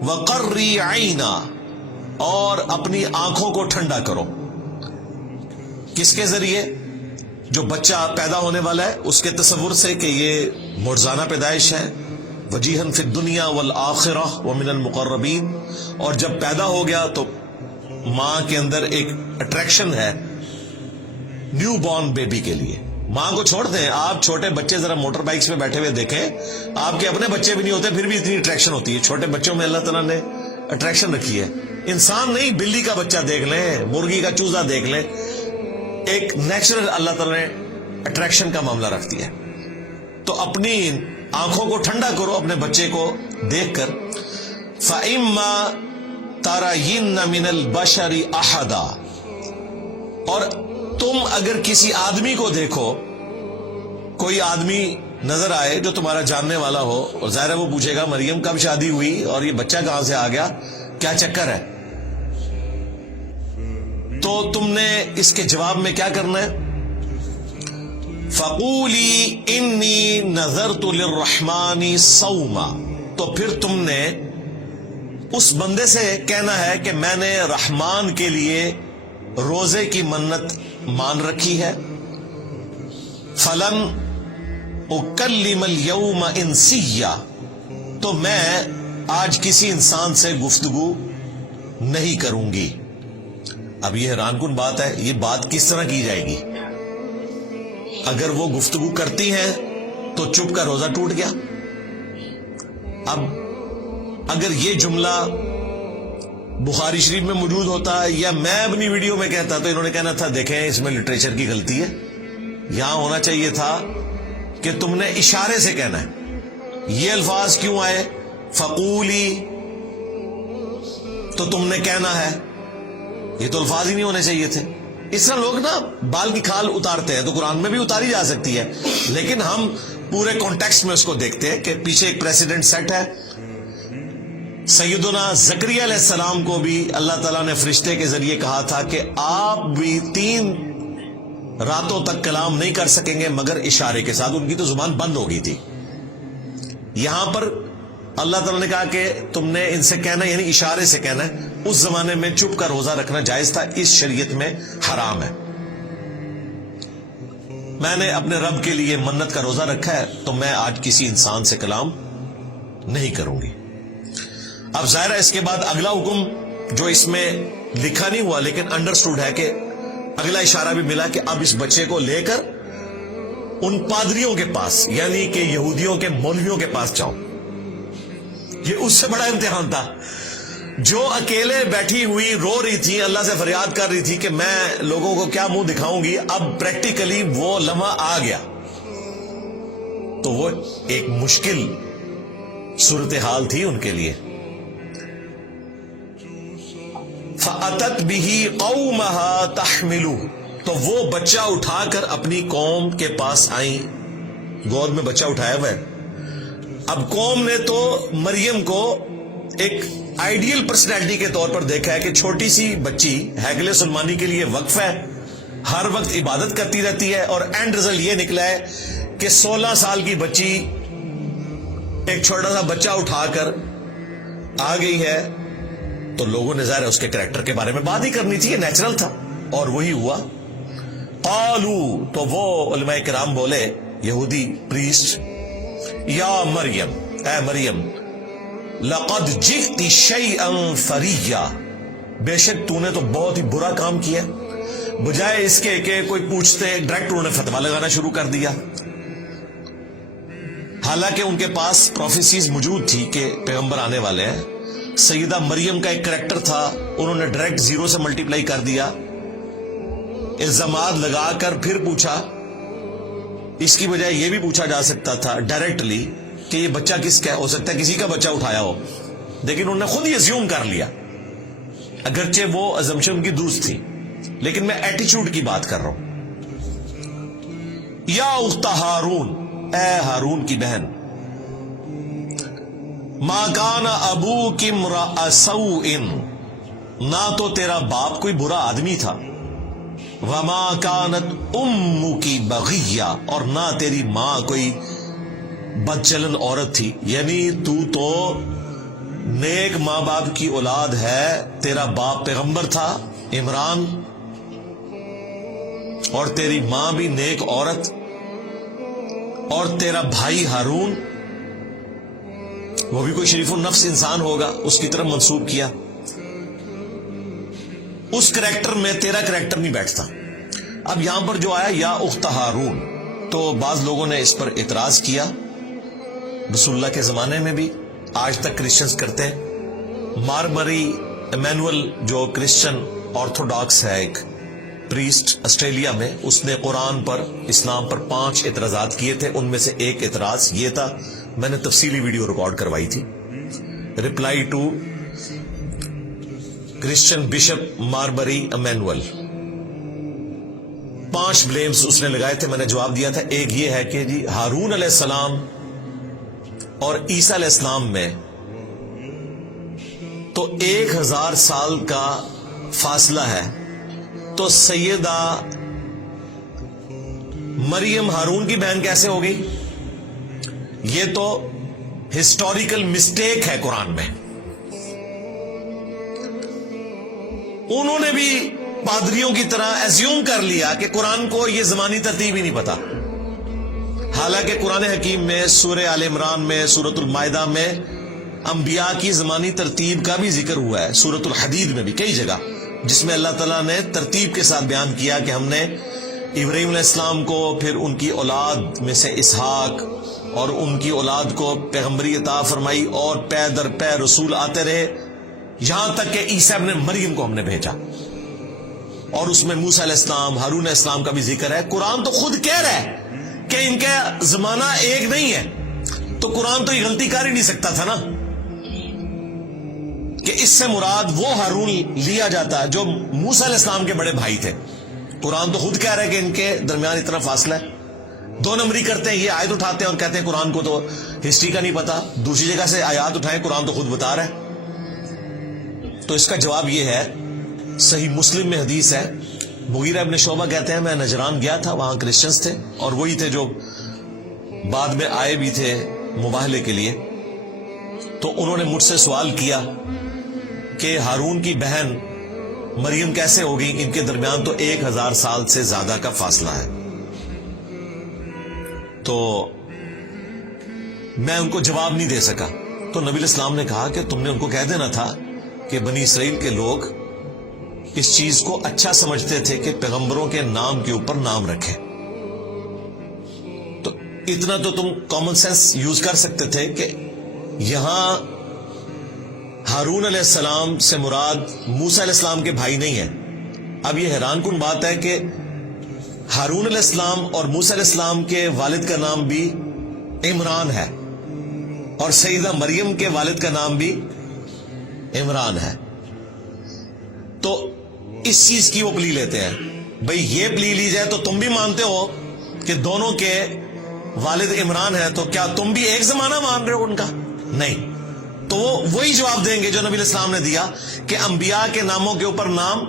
وَقَرِّي عَيْنًا، اور اپنی آنکھوں کو ٹھنڈا کرو. کس کے ذریعے؟ جو بچہ پیدا ہونے والا ہے اس کے تصور سے کہ یہ معجزانہ پیدائش ہے. وجیہن فی الدنیا والآخرہ ومن المقربین، اور جب پیدا ہو گیا تو ماں کے اندر ایک اٹریکشن ہے نیو بورن بیبی کے لیے. ماں کو چھوڑ دیں، آپ چھوٹے بچے ذرا موٹر بائکس پہ بیٹھے ہوئے دیکھیں، آپ کے اپنے بچے بھی نہیں ہوتے پھر بھی اتنی اٹریکشن ہوتی ہے. چھوٹے بچوں میں اللہ تعالیٰ نے اٹریکشن رکھی ہے. انسان نہیں، بلی کا بچہ دیکھ لیں، مرغی کا چوزا دیکھ لیں، ایک نیچرل اللہ تعالیٰ نے اٹریکشن کا معاملہ رکھتی ہے. تو اپنی آنکھوں کو ٹھنڈا کرو اپنے بچے کو دیکھ کر. فَإِمَّا تَرَيِنَّ مِنَ الْبَشَرِ أَحَدًا، اور تم اگر کسی آدمی کو دیکھو، کوئی آدمی نظر آئے جو تمہارا جاننے والا ہو، اور ظاہر ہے وہ پوچھے گا مریم کب شادی ہوئی اور یہ بچہ کہاں سے آ گیا، کیا چکر ہے، تو تم نے اس کے جواب میں کیا کرنا ہے؟ فَقُولِي إِنِّي نَذَرْتُ لِلرَّحْمَنِ صَوْمًا، تو پھر تم نے اس بندے سے کہنا ہے کہ میں نے رحمان کے لیے روزے کی منت مان رکھی ہے. فَلَنْ أُكَلِّمَ الْيَوْمَ إِنسِيًّا، تو میں آج کسی انسان سے گفتگو نہیں کروں گی. اب یہ حیران کن بات ہے، یہ بات کس طرح کی جائے گی؟ اگر وہ گفتگو کرتی ہیں تو چپ کا روزہ ٹوٹ گیا. اب اگر یہ جملہ بخاری شریف میں موجود ہوتا یا میں اپنی ویڈیو میں کہتا تو انہوں نے کہنا تھا دیکھیں اس میں لٹریچر کی غلطی ہے، یہاں ہونا چاہیے تھا کہ تم نے اشارے سے کہنا ہے. یہ الفاظ کیوں آئے؟ فقولی، تو تم نے کہنا ہے، یہ تو الفاظ ہی نہیں ہونے چاہیے تھے. اس طرح لوگ نا بال کی کھال اتارتے ہیں، تو قرآن میں بھی اتاری جا سکتی ہے، لیکن ہم پورے کانٹیکسٹ میں اس کو دیکھتے ہیں کہ پیچھے ایک پریسیڈنٹ سیٹ ہے. سیدنا زکریا علیہ السلام کو بھی اللہ تعالیٰ نے فرشتے کے ذریعے کہا تھا کہ آپ بھی 3 راتوں تک کلام نہیں کر سکیں گے مگر اشارے کے ساتھ، ان کی تو زبان بند ہو گئی تھی. یہاں پر اللہ تعالیٰ نے کہا کہ تم نے ان سے کہنا، یعنی اشارے سے کہنا ہے. اس زمانے میں چپ کا روزہ رکھنا جائز تھا، اس شریعت میں حرام ہے. میں نے اپنے رب کے لیے منت کا روزہ رکھا ہے تو میں آج کسی انسان سے کلام نہیں کروں گی. اب ظاہر ہے اس کے بعد اگلا حکم جو اس میں لکھا نہیں ہوا لیکن انڈرسٹوڈ ہے کہ اگلا اشارہ بھی ملا کہ اب اس بچے کو لے کر ان پادریوں کے پاس، یعنی کہ یہودیوں کے مولویوں کے پاس جاؤ. یہ اس سے بڑا امتحان تھا. جو اکیلے بیٹھی ہوئی رو رہی تھی، اللہ سے فریاد کر رہی تھی کہ میں لوگوں کو کیا منہ دکھاؤں گی، اب پریکٹیکلی وہ لمحہ آ گیا. تو وہ ایک مشکل صورتحال تھی ان کے لیے. فَأَتَتْ بِهِ قَوْمَهَا تَحْمِلُهُ، تو وہ بچہ اٹھا کر اپنی قوم کے پاس آئیں. گود میں بچہ اٹھایا ہوا ہے. اب قوم نے تو مریم کو ایک آئیڈیل پرسنالٹی کے طور پر دیکھا ہے کہ چھوٹی سی بچی ہیکل سلمانی کے لیے وقف ہے، ہر وقت عبادت کرتی رہتی ہے، اور اینڈ رزلٹ یہ نکلا ہے کہ 16 سال کی بچی ایک چھوٹا سا بچہ اٹھا کر آ گئی ہے. تو لوگوں نے ظاہر اس کے کریکٹر کے بارے میں بات ہی کرنی تھی، یہ نیچرل تھا، اور وہی ہوا. قالو، تو وہ علماء کرام بولے، یہودی پریسٹ، یا مریم، اے مریم، لقد جئت شیئا فریا، بے شک تو نے تو بہت ہی برا کام کیا. بجائے اس کے کہ کوئی پوچھتے ڈائریکٹ انہوں نے فتوا لگانا شروع کر دیا. حالانکہ ان کے پاس پروفیسیز موجود تھی کہ پیغمبر آنے والے ہیں. سیدہ مریم کا ایک کریکٹر تھا, انہوں نے ڈائریکٹ 0 سے ملٹیپلائی کر دیا, الزامات لگا کر پھر پوچھا. اس کی بجائے یہ بھی پوچھا جا سکتا تھا ڈائریکٹلی کہ یہ بچہ کس کا ہے, ہو سکتا ہے کسی کا بچہ اٹھایا ہو, لیکن انہوں نے خود ہی اسیوم کر لیا, اگرچہ وہ ازمپشن ان کی درست تھی. لیکن میں ایٹیچیوڈ کی بات کر رہا ہوں. یا اخت ہارون, اے ہارون کی بہن, ما کان ابوک امرأ سوء, نہ تو تیرا باپ کوئی برا آدمی تھا, وما کانت امک بغیہ, اور نہ تیری ماں کوئی بدچلن عورت تھی. یعنی تو نیک ماں باپ کی اولاد ہے, تیرا باپ پیغمبر تھا عمران, اور تیری ماں بھی نیک عورت, اور تیرا بھائی ہارون وہ بھی کوئی شریف النفس انسان ہوگا, اس کی طرف منسوب کیا. اس کریکٹر میں تیرا کریکٹر نہیں بیٹھتا. اب یہاں پر جو آیا یا اخت ہارون, تو بعض لوگوں نے اس پر اعتراض کیا. رسول اللہ کے زمانے میں بھی, آج تک کرسچنز کرتے ہیں. مارمری ایمینول جو کرسچن آرتھوڈاکس ہے, ایک پریسٹ آسٹریلیا میں, اس نے قرآن پر, اسلام پر 5 اعتراضات کیے تھے. ان میں سے ایک اعتراض یہ تھا, میں نے تفصیلی ویڈیو ریکارڈ کروائی تھی, reply to Christian bishop Mar Mari Emmanuel. 5 blames اس نے لگائے تھے, میں نے جواب دیا تھا. ایک یہ ہے کہ جی ہارون علیہ السلام اور عیسیٰ علیہ السلام میں تو 1000 سال کا فاصلہ ہے, تو سیدہ مریم ہارون کی بہن کیسے ہوگی؟ یہ تو ہسٹوریکل مسٹیک ہے قرآن میں. انہوں نے بھی پادریوں کی طرح ایزیوم کر لیا کہ قرآن کو یہ زمانی ترتیب ہی نہیں پتا. حالانکہ قرآن حکیم میں سورہ آل عمران میں, سورۃ المائدہ میں انبیاء کی زمانی ترتیب کا بھی ذکر ہوا ہے, سورۃ الحدید میں بھی کئی جگہ, جس میں اللہ تعالیٰ نے ترتیب کے ساتھ بیان کیا کہ ہم نے ابراہیم علیہ السلام کو, پھر ان کی اولاد میں سے اسحاق, اور ان کی اولاد کو پیغمبری عطا فرمائی, اور پے در پے رسول آتے رہے, یہاں تک کہ عیسیٰ ابن مریم کو ہم نے بھیجا. اور اس میں موسیٰ علیہ السلام, ہارون علیہ السلام کا بھی ذکر ہے. قرآن تو خود کہہ رہا ہے کہ ان کا زمانہ ایک نہیں ہے, تو قرآن تو یہ غلطی کر ہی نہیں سکتا تھا نا کہ اس سے مراد وہ ہارون لیا جاتا ہے جو موسیٰ علیہ السلام کے بڑے بھائی تھے. قرآن تو خود کہہ رہا ہے کہ ان کے درمیان اتنا فاصلہ ہے. 2 نمبری کرتے ہیں, یہ آیت اٹھاتے ہیں اور کہتے ہیں قرآن کو تو ہسٹری کا نہیں پتا, دوسری جگہ سے آیات اٹھائیں, قرآن تو خود بتا رہا ہے. تو اس کا جواب یہ ہے, صحیح مسلم میں حدیث ہے, مغیرہ ابن شعبہ کہتے ہیں میں نجران گیا تھا, وہاں کرسچنز تھے, اور وہی تھے جو بعد میں آئے بھی تھے مباہلے کے لیے. تو انہوں نے مجھ سے سوال کیا کہ ہارون کی بہن مریم کیسے ہوگی, ان کے درمیان تو 1000 سال سے زیادہ کا فاصلہ ہے. تو میں ان کو جواب نہیں دے سکا. تو نبی الاسلام نے کہا کہ تم نے ان کو کہہ دینا تھا کہ بنی اسرائیل کے لوگ اس چیز کو اچھا سمجھتے تھے کہ پیغمبروں کے نام کے اوپر نام رکھیں. تو اتنا تو تم کامن سینس یوز کر سکتے تھے کہ یہاں ہارون علیہ السلام سے مراد موسیٰ علیہ السلام کے بھائی نہیں ہے. اب یہ حیران کن بات ہے کہ ہارون علیہ السلام اور موسیٰ علیہ السلام کے والد کا نام بھی عمران ہے, اور سیدہ مریم کے والد کا نام بھی عمران ہے. تو اس چیز کی وہ پلی لیتے ہیں, بھئی یہ پلی لی جائے تو تم بھی مانتے ہو کہ دونوں کے والد عمران ہے, تو کیا تم بھی ایک زمانہ مان رہے ہو ان کا؟ نہیں. تو وہ وہی جواب دیں گے جو نبی الاسلام نے دیا کہ انبیاء کے ناموں کے اوپر نام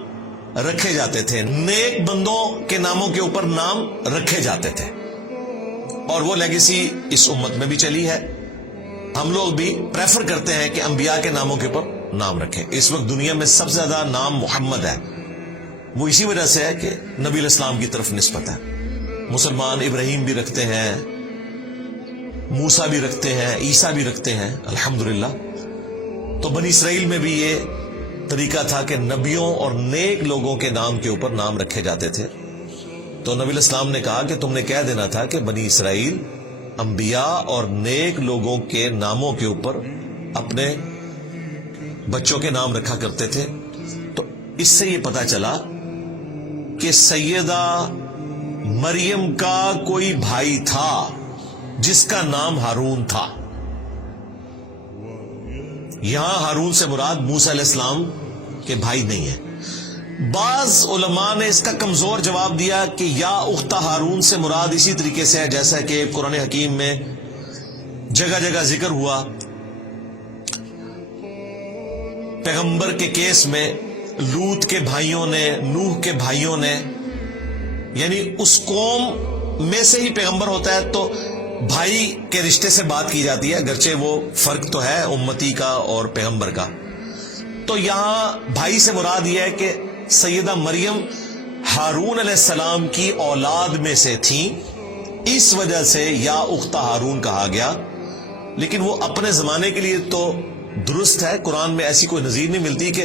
رکھے جاتے تھے, نیک بندوں کے ناموں کے اوپر نام رکھے جاتے تھے, اور وہ لیگیسی اس امت میں بھی چلی ہے. ہم لوگ بھی پریفر کرتے ہیں کہ انبیاء کے ناموں کے اوپر نام رکھیں. اس وقت دنیا میں سب سے زیادہ نام محمد ہے, وہ اسی وجہ سے ہے کہ نبی الاسلام کی طرف نسبت ہے. مسلمان ابراہیم بھی رکھتے ہیں, موسیٰ بھی رکھتے ہیں, عیسیٰ بھی رکھتے ہیں الحمدللہ. تو بنی اسرائیل میں بھی یہ طریقہ تھا کہ نبیوں اور نیک لوگوں کے نام کے اوپر نام رکھے جاتے تھے. تو نبی علیہ السلام نے کہا کہ تم نے کہہ دینا تھا کہ بنی اسرائیل انبیاء اور نیک لوگوں کے ناموں کے اوپر اپنے بچوں کے نام رکھا کرتے تھے. تو اس سے یہ پتا چلا کہ سیدہ مریم کا کوئی بھائی تھا جس کا نام ہارون تھا. یہاں ہارون سے مراد موسیٰ علیہ السلام کے بھائی نہیں ہے. بعض علماء نے اس کا کمزور جواب دیا کہ یا اخت ہارون سے مراد اسی طریقے سے ہے جیسا کہ قرآن حکیم میں جگہ جگہ ذکر ہوا. پیغمبر کے کیس میں لوط کے بھائیوں نے، نوح کے بھائیوں نے، یعنی اس قوم میں سے ہی پیغمبر ہوتا ہے تو بھائی کے رشتے سے بات کی جاتی ہے، اگرچہ وہ فرق تو ہے امتی کا اور پیغمبر کا. تو یہاں بھائی سے مراد یہ ہے کہ سیدہ مریم ہارون علیہ السلام کی اولاد میں سے تھیں، اس وجہ سے یا اخت ہارون کہا گیا. لیکن وہ اپنے زمانے کے لیے تو درست ہے، قرآن میں ایسی کوئی نظیر نہیں ملتی کہ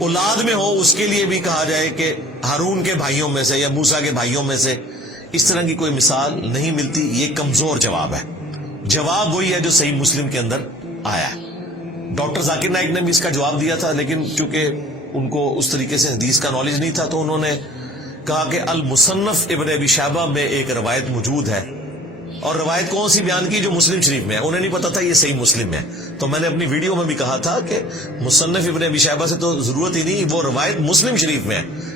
اولاد میں ہو اس کے لیے بھی کہا جائے کہ ہارون کے بھائیوں میں سے یا موسیٰ کے بھائیوں میں سے. اس طرح کی کوئی مثال نہیں ملتی. یہ کمزور جواب ہے. جواب وہی ہے جو صحیح مسلم کے اندر آیا ہے. ڈاکٹر ذاکر نائک نے بھی اس کا جواب دیا تھا، لیکن چونکہ ان کو اس طریقے سے حدیث کا نالج نہیں تھا تو انہوں نے کہا کہ المصنف ابن ابی شیبہ میں ایک روایت موجود ہے، اور روایت کون سی بیان کی؟ جو مسلم شریف میں ہے. انہیں نہیں پتا تھا یہ صحیح مسلم میں ہے. تو میں نے اپنی ویڈیو میں بھی کہا تھا کہ مصنف ابن ابی شیبہ سے تو ضرورت ہی نہیں، وہ روایت مسلم شریف میں ہے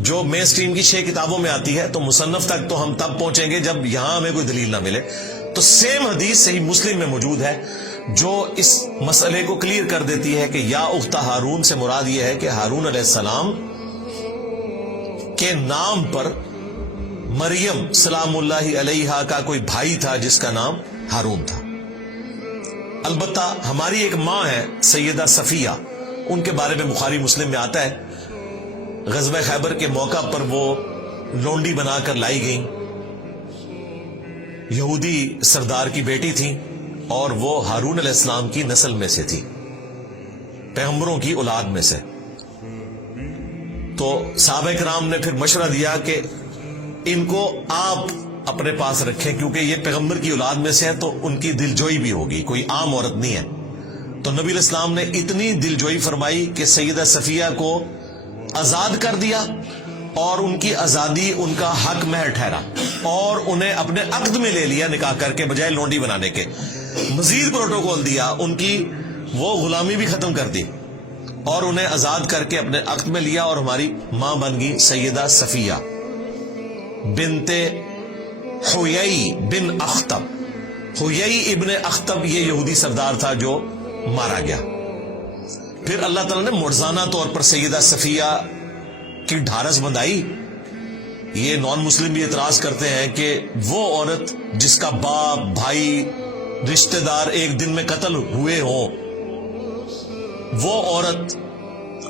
جو مین سٹریم کی 6 کتابوں میں آتی ہے. تو مصنف تک تو ہم تب پہنچیں گے جب یہاں ہمیں کوئی دلیل نہ ملے. تو سیم حدیث صحیح مسلم میں موجود ہے جو اس مسئلے کو کلیئر کر دیتی ہے کہ یا اخت ہارون سے مراد یہ ہے کہ ہارون علیہ السلام کے نام پر مریم سلام اللہ علیہا کا کوئی بھائی تھا جس کا نام ہارون تھا. البتہ ہماری ایک ماں ہے سیدہ صفیہ، ان کے بارے میں بخاری مسلم میں آتا ہے غزوہ خیبر کے موقع پر وہ لونڈی بنا کر لائی گئیں. یہودی سردار کی بیٹی تھی اور وہ ہارون علیہ السلام کی نسل میں سے تھی، پیغمبروں کی اولاد میں سے. تو صحابہ کرام نے پھر مشورہ دیا کہ ان کو آپ اپنے پاس رکھیں کیونکہ یہ پیغمبر کی اولاد میں سے ہے تو ان کی دلجوئی بھی ہوگی، کوئی عام عورت نہیں ہے. تو نبی علیہ السلام نے اتنی دلجوئی فرمائی کہ سیدہ صفیہ کو آزاد کر دیا اور ان کی آزادی ان کا حق مہر ٹھہرا اور انہیں اپنے عقد میں لے لیا نکاح کر کے بجائے لونڈی بنانے کے. مزید پروٹوکول دیا، ان کی وہ غلامی بھی ختم کر دی اور انہیں آزاد کر کے اپنے عقد میں لیا اور ہماری ماں بن گئی سیدہ صفیہ بنت حیی بن اخطب. حیی ابن اخطب یہ یہودی سردار تھا جو مارا گیا. پھر اللہ تعالیٰ نے معجزانہ طور پر سیدہ صفیہ کی ڈھارس بندائی. یہ نان مسلم بھی اعتراض کرتے ہیں کہ وہ عورت جس کا باپ، بھائی، رشتہ دار ایک دن میں قتل ہوئے ہوں، وہ عورت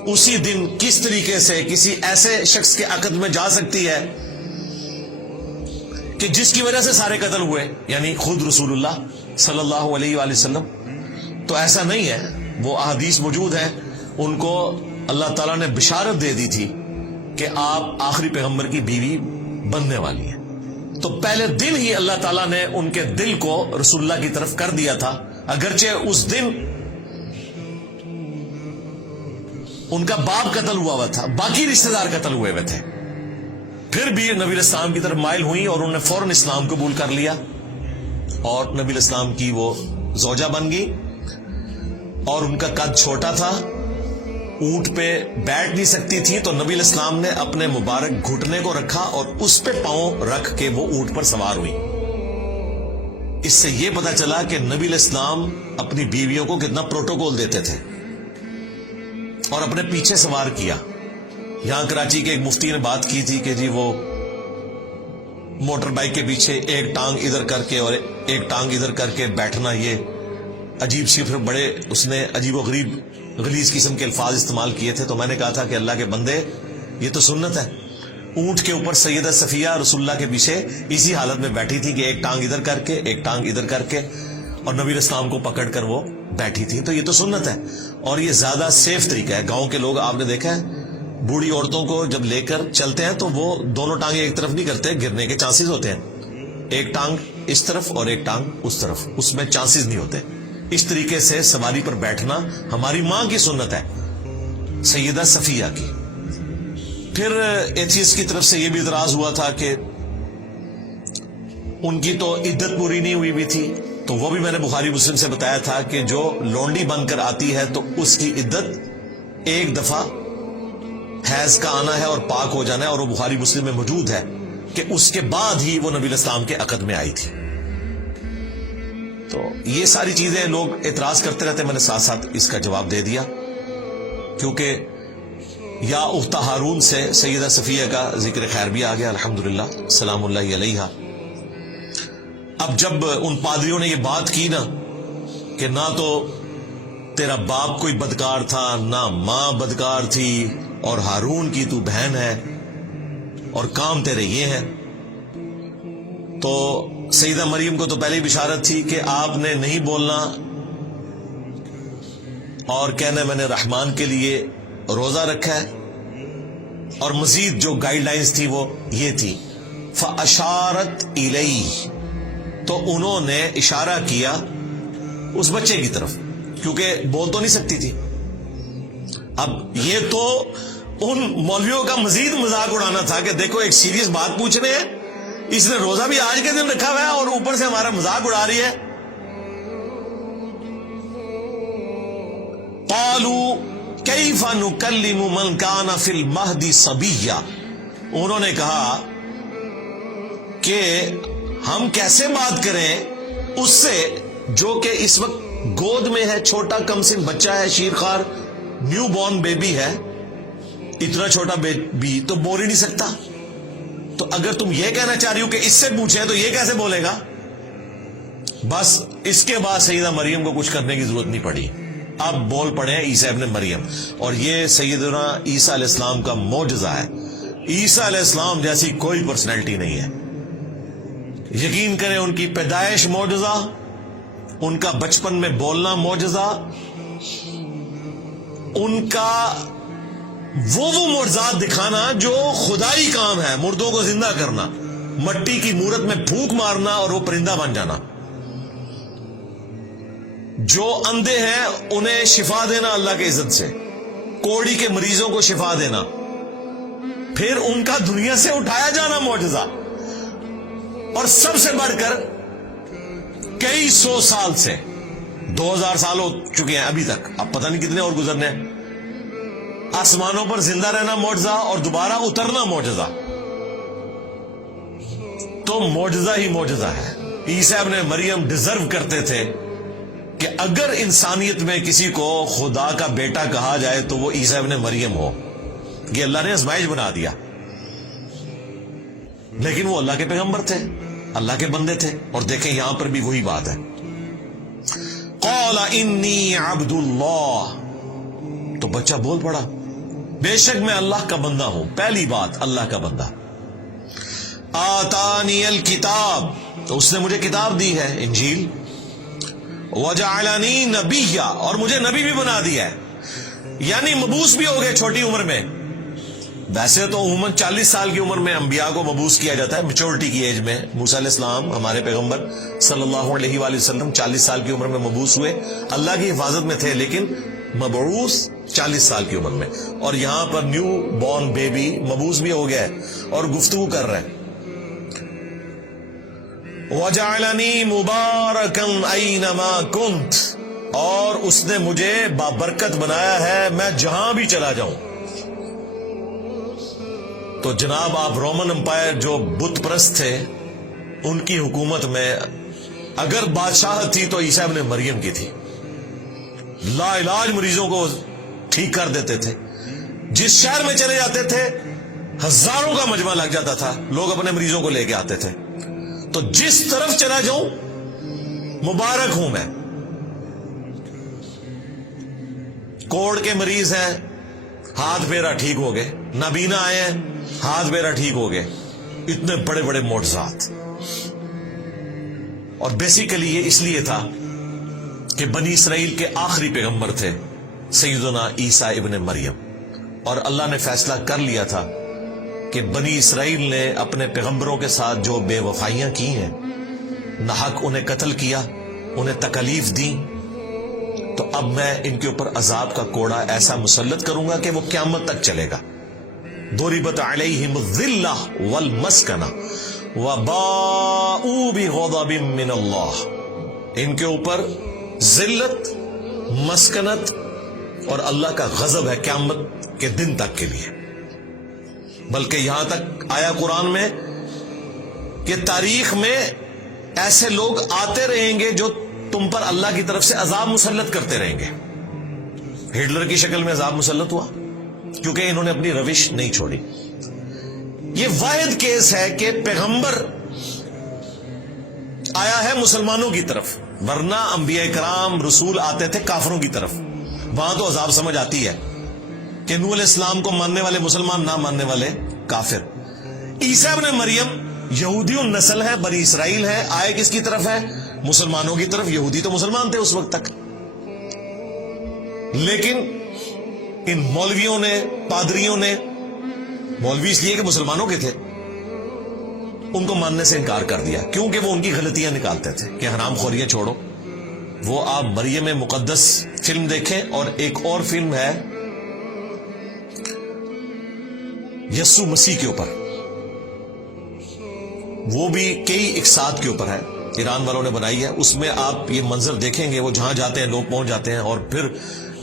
اسی دن کس طریقے سے کسی ایسے شخص کے عقد میں جا سکتی ہے کہ جس کی وجہ سے سارے قتل ہوئے، یعنی خود رسول اللہ صلی اللہ علیہ وآلہ وسلم. تو ایسا نہیں ہے، وہ احادیث موجود ہیں. ان کو اللہ تعالیٰ نے بشارت دے دی تھی کہ آپ آخری پیغمبر کی بیوی بننے والی ہیں. تو پہلے دن ہی اللہ تعالیٰ نے ان کے دل کو رسول اللہ کی طرف کر دیا تھا، اگرچہ اس دن ان کا باپ قتل ہوا تھا، باقی رشتہ دار قتل ہوئے ہوئے تھے. پھر بھی نبی علیہ السلام کی طرف مائل ہوئی اور انہوں نے فوراً اسلام قبول کر لیا اور نبی علیہ السلام کی وہ زوجہ بن گئی. اور ان کا قد چھوٹا تھا، اونٹ پہ بیٹھ نہیں سکتی تھی، تو نبی علیہ السلام نے اپنے مبارک گھٹنے کو رکھا اور اس پہ پاؤں رکھ کے وہ اونٹ پر سوار ہوئی. اس سے یہ پتا چلا کہ نبی علیہ السلام اپنی بیویوں کو کتنا پروٹوکول دیتے تھے اور اپنے پیچھے سوار کیا. یہاں کراچی کے ایک مفتی نے بات کی تھی کہ جی وہ موٹر بائک کے پیچھے ایک ٹانگ ادھر کر کے اور ایک ٹانگ ادھر کر کے بیٹھنا، یہ عجیب سی، پھر بڑے اس نے عجیب و غریب غلیظ قسم کے الفاظ استعمال کیے تھے. تو میں نے کہا تھا کہ اللہ کے بندے یہ تو سنت ہے. اونٹ کے اوپر سیدہ صفیہ رسول اللہ کے پیچھے اسی حالت میں بیٹھی تھی کہ ایک ٹانگ ادھر کر کے ایک ٹانگ ادھر کر کے، اور نبی اسلام کو پکڑ کر وہ بیٹھی تھی. تو یہ تو سنت ہے اور یہ زیادہ سیف طریقہ ہے. گاؤں کے لوگ آپ نے دیکھا ہے بوڑھی عورتوں کو جب لے کر چلتے ہیں تو وہ دونوں ٹانگیں ایک طرف نہیں کرتے, گرنے کے چانسز ہوتے ہیں. ایک ٹانگ اس طرف اور ایک ٹانگ اس طرف, اس میں چانسز نہیں ہوتے. اس طریقے سے سواری پر بیٹھنا ہماری ماں کی سنت ہے, سیدہ صفیہ کی. پھر ایتھیس کی طرف سے یہ بھی اعتراض ہوا تھا کہ ان کی تو عدت پوری نہیں ہوئی بھی تھی, تو وہ بھی میں نے بخاری مسلم سے بتایا تھا کہ جو لونڈی بن کر آتی ہے تو اس کی عدت ایک دفعہ حیض کا آنا ہے اور پاک ہو جانا ہے, اور وہ بخاری مسلم میں موجود ہے کہ اس کے بعد ہی وہ نبی الاسلام کے عقد میں آئی تھی. تو یہ ساری چیزیں لوگ اعتراض کرتے رہتے, میں نے ساتھ ساتھ اس کا جواب دے دیا, کیونکہ یا اختہ ہارون سے سیدہ صفیہ کا ذکر خیر بھی آ گیا الحمدللہ سلام اللہ علیہا. اب جب ان پادریوں نے یہ بات کی نا کہ نہ تو تیرا باپ کوئی بدکار تھا نہ ماں بدکار تھی اور ہارون کی تو بہن ہے اور کام تیرے یہ ہیں, تو سیدہ مریم کو تو پہلے ہی بشارت تھی کہ آپ نے نہیں بولنا اور کہنا میں نے رحمان کے لیے روزہ رکھا ہے, اور مزید جو گائیڈ لائنز تھی وہ یہ تھی فاشارت الیہ, تو انہوں نے اشارہ کیا اس بچے کی طرف, کیونکہ بول تو نہیں سکتی تھی. اب یہ تو ان مولویوں کا مزید مذاق اڑانا تھا کہ دیکھو ایک سیریس بات پوچھ رہے ہیں, اس نے روزہ بھی آج کے دن رکھا ہوا ہے اور اوپر سے ہمارا مذاق اڑا رہی ہے. قالوا کیف نکلم من کان فی المہد صبیا, انہوں نے کہا کہ ہم کیسے بات کریں اس سے جو کہ اس وقت گود میں ہے, چھوٹا کم سن بچہ ہے, شیرخوار نیو بورن بیبی ہے, اتنا چھوٹا بیبی تو بول ہی نہیں سکتا. تو اگر تم یہ کہنا چاہ رہی ہو کہ اس سے پوچھیں تو یہ کیسے بولے گا. بس اس کے بعد سیدہ مریم کو کچھ کرنے کی ضرورت نہیں پڑی, اب بول پڑے ہیں عیسیٰ ابن مریم, اور یہ سیدنا عیسیٰ علیہ السلام کا معجزہ ہے. عیسیٰ علیہ السلام جیسی کوئی پرسنالٹی نہیں ہے. یقین کریں ان کی پیدائش معجزہ, ان کا بچپن میں بولنا معجزہ, ان کا وہ معجزات دکھانا جو خدائی کام ہے, مردوں کو زندہ کرنا, مٹی کی مورت میں پھونک مارنا اور وہ پرندہ بن جانا, جو اندھے ہیں انہیں شفا دینا اللہ کے عزت سے, کوڑی کے مریضوں کو شفا دینا, پھر ان کا دنیا سے اٹھایا جانا معجزہ, اور سب سے بڑھ کر کئی سو سال سے 2000 سال ہو چکے ہیں ابھی تک, اب پتہ نہیں کتنے اور گزرنے ہیں, آسمانوں پر زندہ رہنا معجزہ اور دوبارہ اترنا معجزہ. تو معجزہ ہی معجزہ ہے. عیسیٰ ابن مریم ڈیزرو کرتے تھے کہ اگر انسانیت میں کسی کو خدا کا بیٹا کہا جائے تو وہ عیسیٰ ابن مریم ہو. یہ اللہ نے آزمائش بنا دیا, لیکن وہ اللہ کے پیغمبر تھے, اللہ کے بندے تھے. اور دیکھیں یہاں پر بھی وہی بات ہے, قال انی عبد اللہ, تو بچہ بول پڑا بے شک میں اللہ کا بندہ ہوں. پہلی بات اللہ کا بندہ. آتانی الکتاب, تو اس نے مجھے کتاب دی ہے انجیل. وجعلنی نبیا, اور مجھے نبی بھی بنا دیا ہے, یعنی مبعوث بھی ہو گئے چھوٹی عمر میں. ویسے تو عموماً 40 سال کی عمر میں انبیاء کو مبعوث کیا جاتا ہے, میچورٹی کی ایج میں. موسیٰ علیہ السلام ہمارے پیغمبر صلی اللہ علیہ وآلہ وسلم 40 سال کی عمر میں مبعوث ہوئے, اللہ کی حفاظت میں تھے, لیکن مبعوث 40 سال کی عمر میں. اور یہاں پر نیو بورن بیبی مبعوث بھی ہو گیا ہے اور گفتگو کر رہے ہیں. وَجَعَلَنِي مُبَارَكًا أَيْنَمَا كُنْتَ, اور اس نے مجھے بابرکت بنایا ہے میں جہاں بھی چلا جاؤں. تو جناب آپ رومن امپائر جو بت پرست تھے ان کی حکومت میں اگر بادشاہت تھی تو عیسیٰ ابن مریم کی تھی. لا علاج مریضوں کو ٹھیک کر دیتے تھے. جس شہر میں چلے جاتے تھے ہزاروں کا مجمع لگ جاتا تھا, لوگ اپنے مریضوں کو لے کے آتے تھے. تو جس طرف چلا جاؤں مبارک ہوں میں. کوڑ کے مریض ہیں ہاتھ پیرا ٹھیک ہو گئے, نابینا آئے ہیں ہاتھ پیرا ٹھیک ہو گئے. اتنے بڑے بڑے معجزات. اور بیسیکلی یہ اس لیے تھا کہ بنی اسرائیل کے آخری پیغمبر تھے سیدنا عیسیٰ ابن مریم، اور اللہ نے فیصلہ کر لیا تھا کہ بنی اسرائیل نے اپنے پیغمبروں کے ساتھ جو بے وفائیاں کی ہیں، ناحق انہیں قتل کیا، انہیں تکالیف دی، تو اب میں ان کے اوپر عذاب کا کوڑا ایسا مسلط کروں گا کہ وہ قیامت تک چلے گا۔ ضربت علیہم الذلہ والمسکنہ وباؤوا بغضب من اللہ، ان کے اوپر ذلت، مسکنت اور اللہ کا غضب ہے قیامت کے دن تک کے لیے۔ بلکہ یہاں تک آیا قرآن میں کہ تاریخ میں ایسے لوگ آتے رہیں گے جو تم پر اللہ کی طرف سے عذاب مسلط کرتے رہیں گے۔ ہٹلر کی شکل میں عذاب مسلط ہوا کیونکہ انہوں نے اپنی روش نہیں چھوڑی۔ یہ واحد کیس ہے کہ پیغمبر آیا ہے مسلمانوں کی طرف، ورنہ انبیاء کرام رسول آتے تھے کافروں کی طرف۔ وہاں تو عذاب سمجھ آتی ہے کہ نوح علیہ السلام کو ماننے والے مسلمان، نہ ماننے والے کافر۔ عیسیٰ ابن مریم یہودی النسل ہے، بنی اسرائیل ہے، آئے کس کی طرف ہے؟ مسلمانوں کی طرف۔ یہودی تو مسلمان تھے اس وقت تک، لیکن ان مولویوں نے، پادریوں نے، مولوی اس لیے کہ مسلمانوں کے تھے، ان کو ماننے سے انکار کر دیا، کیونکہ وہ ان کی غلطیاں نکالتے تھے کہ حرام خوریاں چھوڑو۔ وہ آپ مریم مقدس فلم دیکھیں، اور ایک اور فلم ہے یسوع مسیح کے اوپر، وہ بھی کئی اقساط کے اوپر ہے، ایران والوں نے بنائی ہے۔ اس میں آپ یہ منظر دیکھیں گے، وہ جہاں جاتے ہیں لوگ پہنچ جاتے ہیں، اور پھر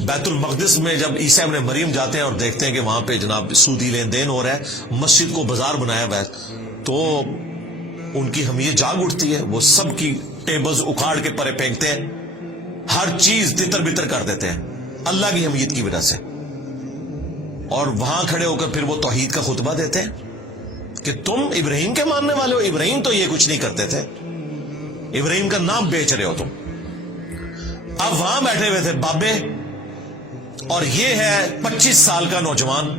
بیت المقدس میں جب عیسیٰ ابن مریم جاتے ہیں اور دیکھتے ہیں کہ وہاں پہ جناب سودی لین دین ہو رہا ہے، مسجد کو بازار بنایا ہوا ہے، تو ان کی حمیت جاگ اٹھتی ہے۔ وہ سب کی ٹیبلز اکھاڑ کے پرے پھینکتے ہیں، ہر چیز تتر بتر کر دیتے ہیں اللہ کی حمیت کی وجہ سے، اور وہاں کھڑے ہو کر پھر وہ توحید کا خطبہ دیتے ہیں کہ تم ابراہیم کے ماننے والے ہو۔ ابراہیم تو یہ کچھ نہیں کرتے تھے، ابراہیم کا نام بیچ رہے ہو تم۔ اب وہاں بیٹھے ہوئے تھے بابے، اور یہ ہے 25 سال کا نوجوان،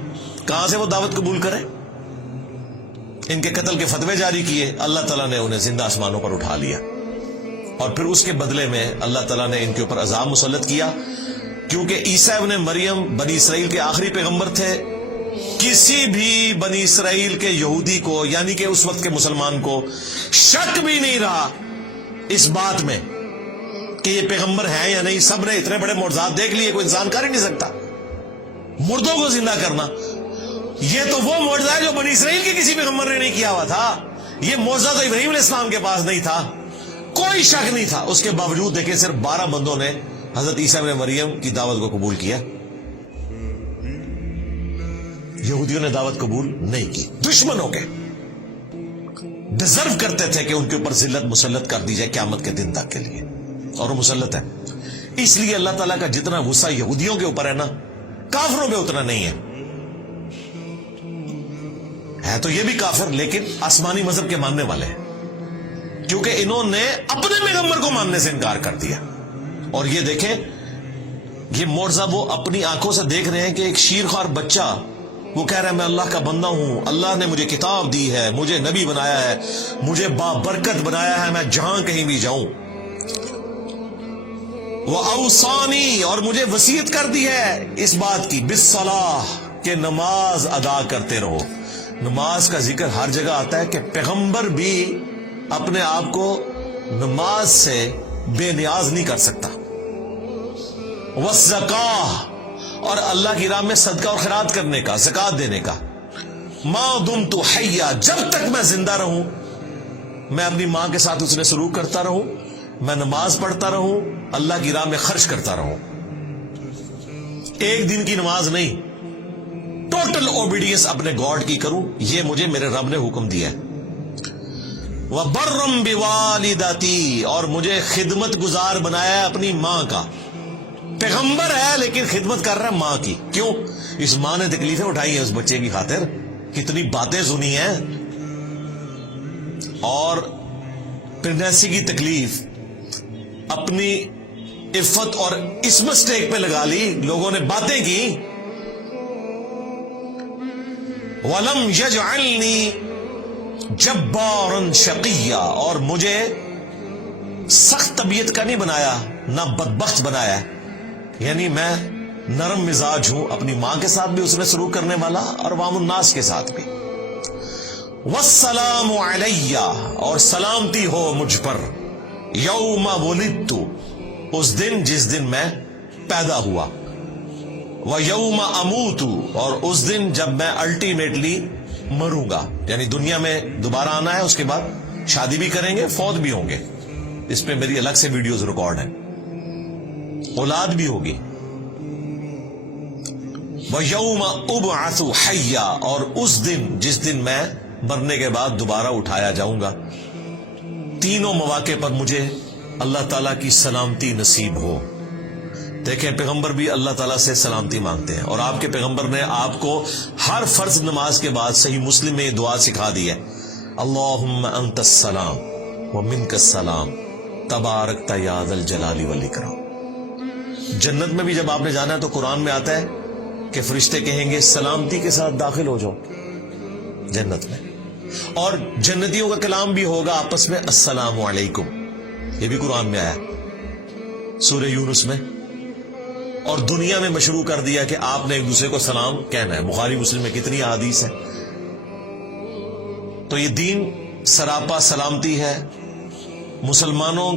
کہاں سے وہ دعوت قبول کرے؟ ان کے قتل کے فتوے جاری کیے، اللہ تعالیٰ نے انہیں زندہ آسمانوں پر اٹھا لیا، اور پھر اس کے بدلے میں اللہ تعالیٰ نے ان کے اوپر عذاب مسلط کیا، کیونکہ عیسیٰ ابن مریم بنی اسرائیل کے آخری پیغمبر تھے۔ کسی بھی بنی اسرائیل کے یہودی کو، یعنی کہ اس وقت کے مسلمان کو، شک بھی نہیں رہا اس بات میں کہ یہ پیغمبر ہے یا نہیں۔ سب نے اتنے بڑے معجزات دیکھ لیے، کوئی انسان کر ہی نہیں سکتا مردوں کو زندہ کرنا۔ یہ تو وہ معجزہ ہے جو بنی اسرائیل کے کسی پیغمبر نے نہیں کیا ہوا تھا۔ یہ معجزہ تو ابراہیم علیہ السلام کے پاس نہیں تھا، کوئی شک نہیں تھا۔ اس کے باوجود دیکھیں صرف 12 بندوں نے حضرت عیسیٰ ابن مریم کی دعوت کو قبول کیا، یہودیوں نے دعوت قبول نہیں کی۔ دشمنوں کے ڈیزرو کرتے تھے کہ ان کے اوپر ذلت مسلط کر دی جائے قیامت کے دن تک کے لیے، اور وہ مسلط ہے۔ اس لیے اللہ تعالیٰ کا جتنا غصہ یہودیوں کے اوپر ہے نا، کافروں پہ اتنا نہیں ہے۔ ہے تو یہ بھی کافر، لیکن آسمانی مذہب کے ماننے والے ہیں، کیونکہ انہوں نے اپنے پیغمبر کو ماننے سے انکار کر دیا۔ اور یہ دیکھیں، یہ معجزہ وہ اپنی آنکھوں سے دیکھ رہے ہیں کہ ایک شیرخوار بچہ وہ کہہ رہا ہے میں اللہ کا بندہ ہوں، اللہ نے مجھے کتاب دی ہے، مجھے نبی بنایا ہے، مجھے بابرکت بنایا ہے، میں جہاں کہیں بھی جاؤں، وَأَوْصَانِي، اور مجھے وصیت کر دی ہے اس بات کی، بِالصَّلَاةِ، کہ نماز ادا کرتے رہو۔ نماز کا ذکر ہر جگہ آتا ہے کہ پیغمبر بھی اپنے آپ کو نماز سے بے نیاز نہیں کر سکتا۔ وَالزَّكَاةِ، اور اللہ کی راہ میں صدقہ اور خیرات کرنے کا، زکوٰۃ دینے کا۔ مَا دُمْتُ حَيًّا، جب تک میں زندہ رہوں، میں اپنی ماں کے ساتھ اس نے سلوک کرتا رہوں، میں نماز پڑھتا رہوں، اللہ کی راہ میں خرچ کرتا رہوں۔ ایک دن کی نماز نہیں، ٹوٹل اوبیڈینس اپنے گاڈ کی کروں، یہ مجھے میرے رب نے حکم دیا ہے۔ وَبَرًّا بِوَالِدَتِي، اور مجھے خدمت گزار بنایا ہے اپنی ماں کا۔ پیغمبر ہے لیکن خدمت کر رہا ہے ماں کی۔ کیوں؟ اس ماں نے تکلیفیں اٹھائی ہیں اس بچے کی خاطر، کتنی باتیں سنی ہیں، اور پریگنینسی کی تکلیف اپنی عفت اور اس مسٹیک پہ لگا لی، لوگوں نے باتیں کی۔ وَلَمْ يَجْعَلْنِي جَبَّارًا شَقِيًّا، اور مجھے سخت طبیعت کا نہیں بنایا، نہ بدبخت بنایا ہے. یعنی میں نرم مزاج ہوں، اپنی ماں کے ساتھ بھی اس نے سلوک کرنے والا اور عوام الناس کے ساتھ بھی. والسلام علی، اور سلامتی ہو مجھ پر، یوم ولدت، اس دن جس دن میں پیدا ہوا، ویوم اموت، اور اس دن جب میں الٹیمیٹلی مروں گا. یعنی دنیا میں دوبارہ آنا ہے، اس کے بعد شادی بھی کریں گے، فوت بھی ہوں گے. اس پہ میری الگ سے ویڈیوز ریکارڈ ہیں، اولاد بھی ہوگی. وَيَوْمَ أُبْعَثُ حَيًّا، اور اس دن جس دن میں مرنے کے بعد دوبارہ اٹھایا جاؤں گا. تینوں مواقع پر مجھے اللہ تعالیٰ کی سلامتی نصیب ہو. دیکھیں پیغمبر بھی اللہ تعالیٰ سے سلامتی مانگتے ہیں، اور آپ کے پیغمبر نے آپ کو ہر فرض نماز کے بعد صحیح مسلم میں یہ دعا سکھا دی ہے، اللہم انت السلام ومنک السلام تبارکت یا ذا الجلال والاکرام. جنت میں بھی جب آپ نے جانا ہے تو قرآن میں آتا ہے کہ فرشتے کہیں گے سلامتی کے ساتھ داخل ہو جاؤ جنت میں. اور جنتیوں کا کلام بھی ہوگا آپس میں، السلام علیکم، یہ بھی قرآن میں آیا سورہ یونس میں. اور دنیا میں مشروع کر دیا کہ آپ نے ایک دوسرے کو سلام کہنا ہے. بخاری مسلم میں کتنی احادیث ہے. تو یہ دین سراپا سلامتی ہے. مسلمانوں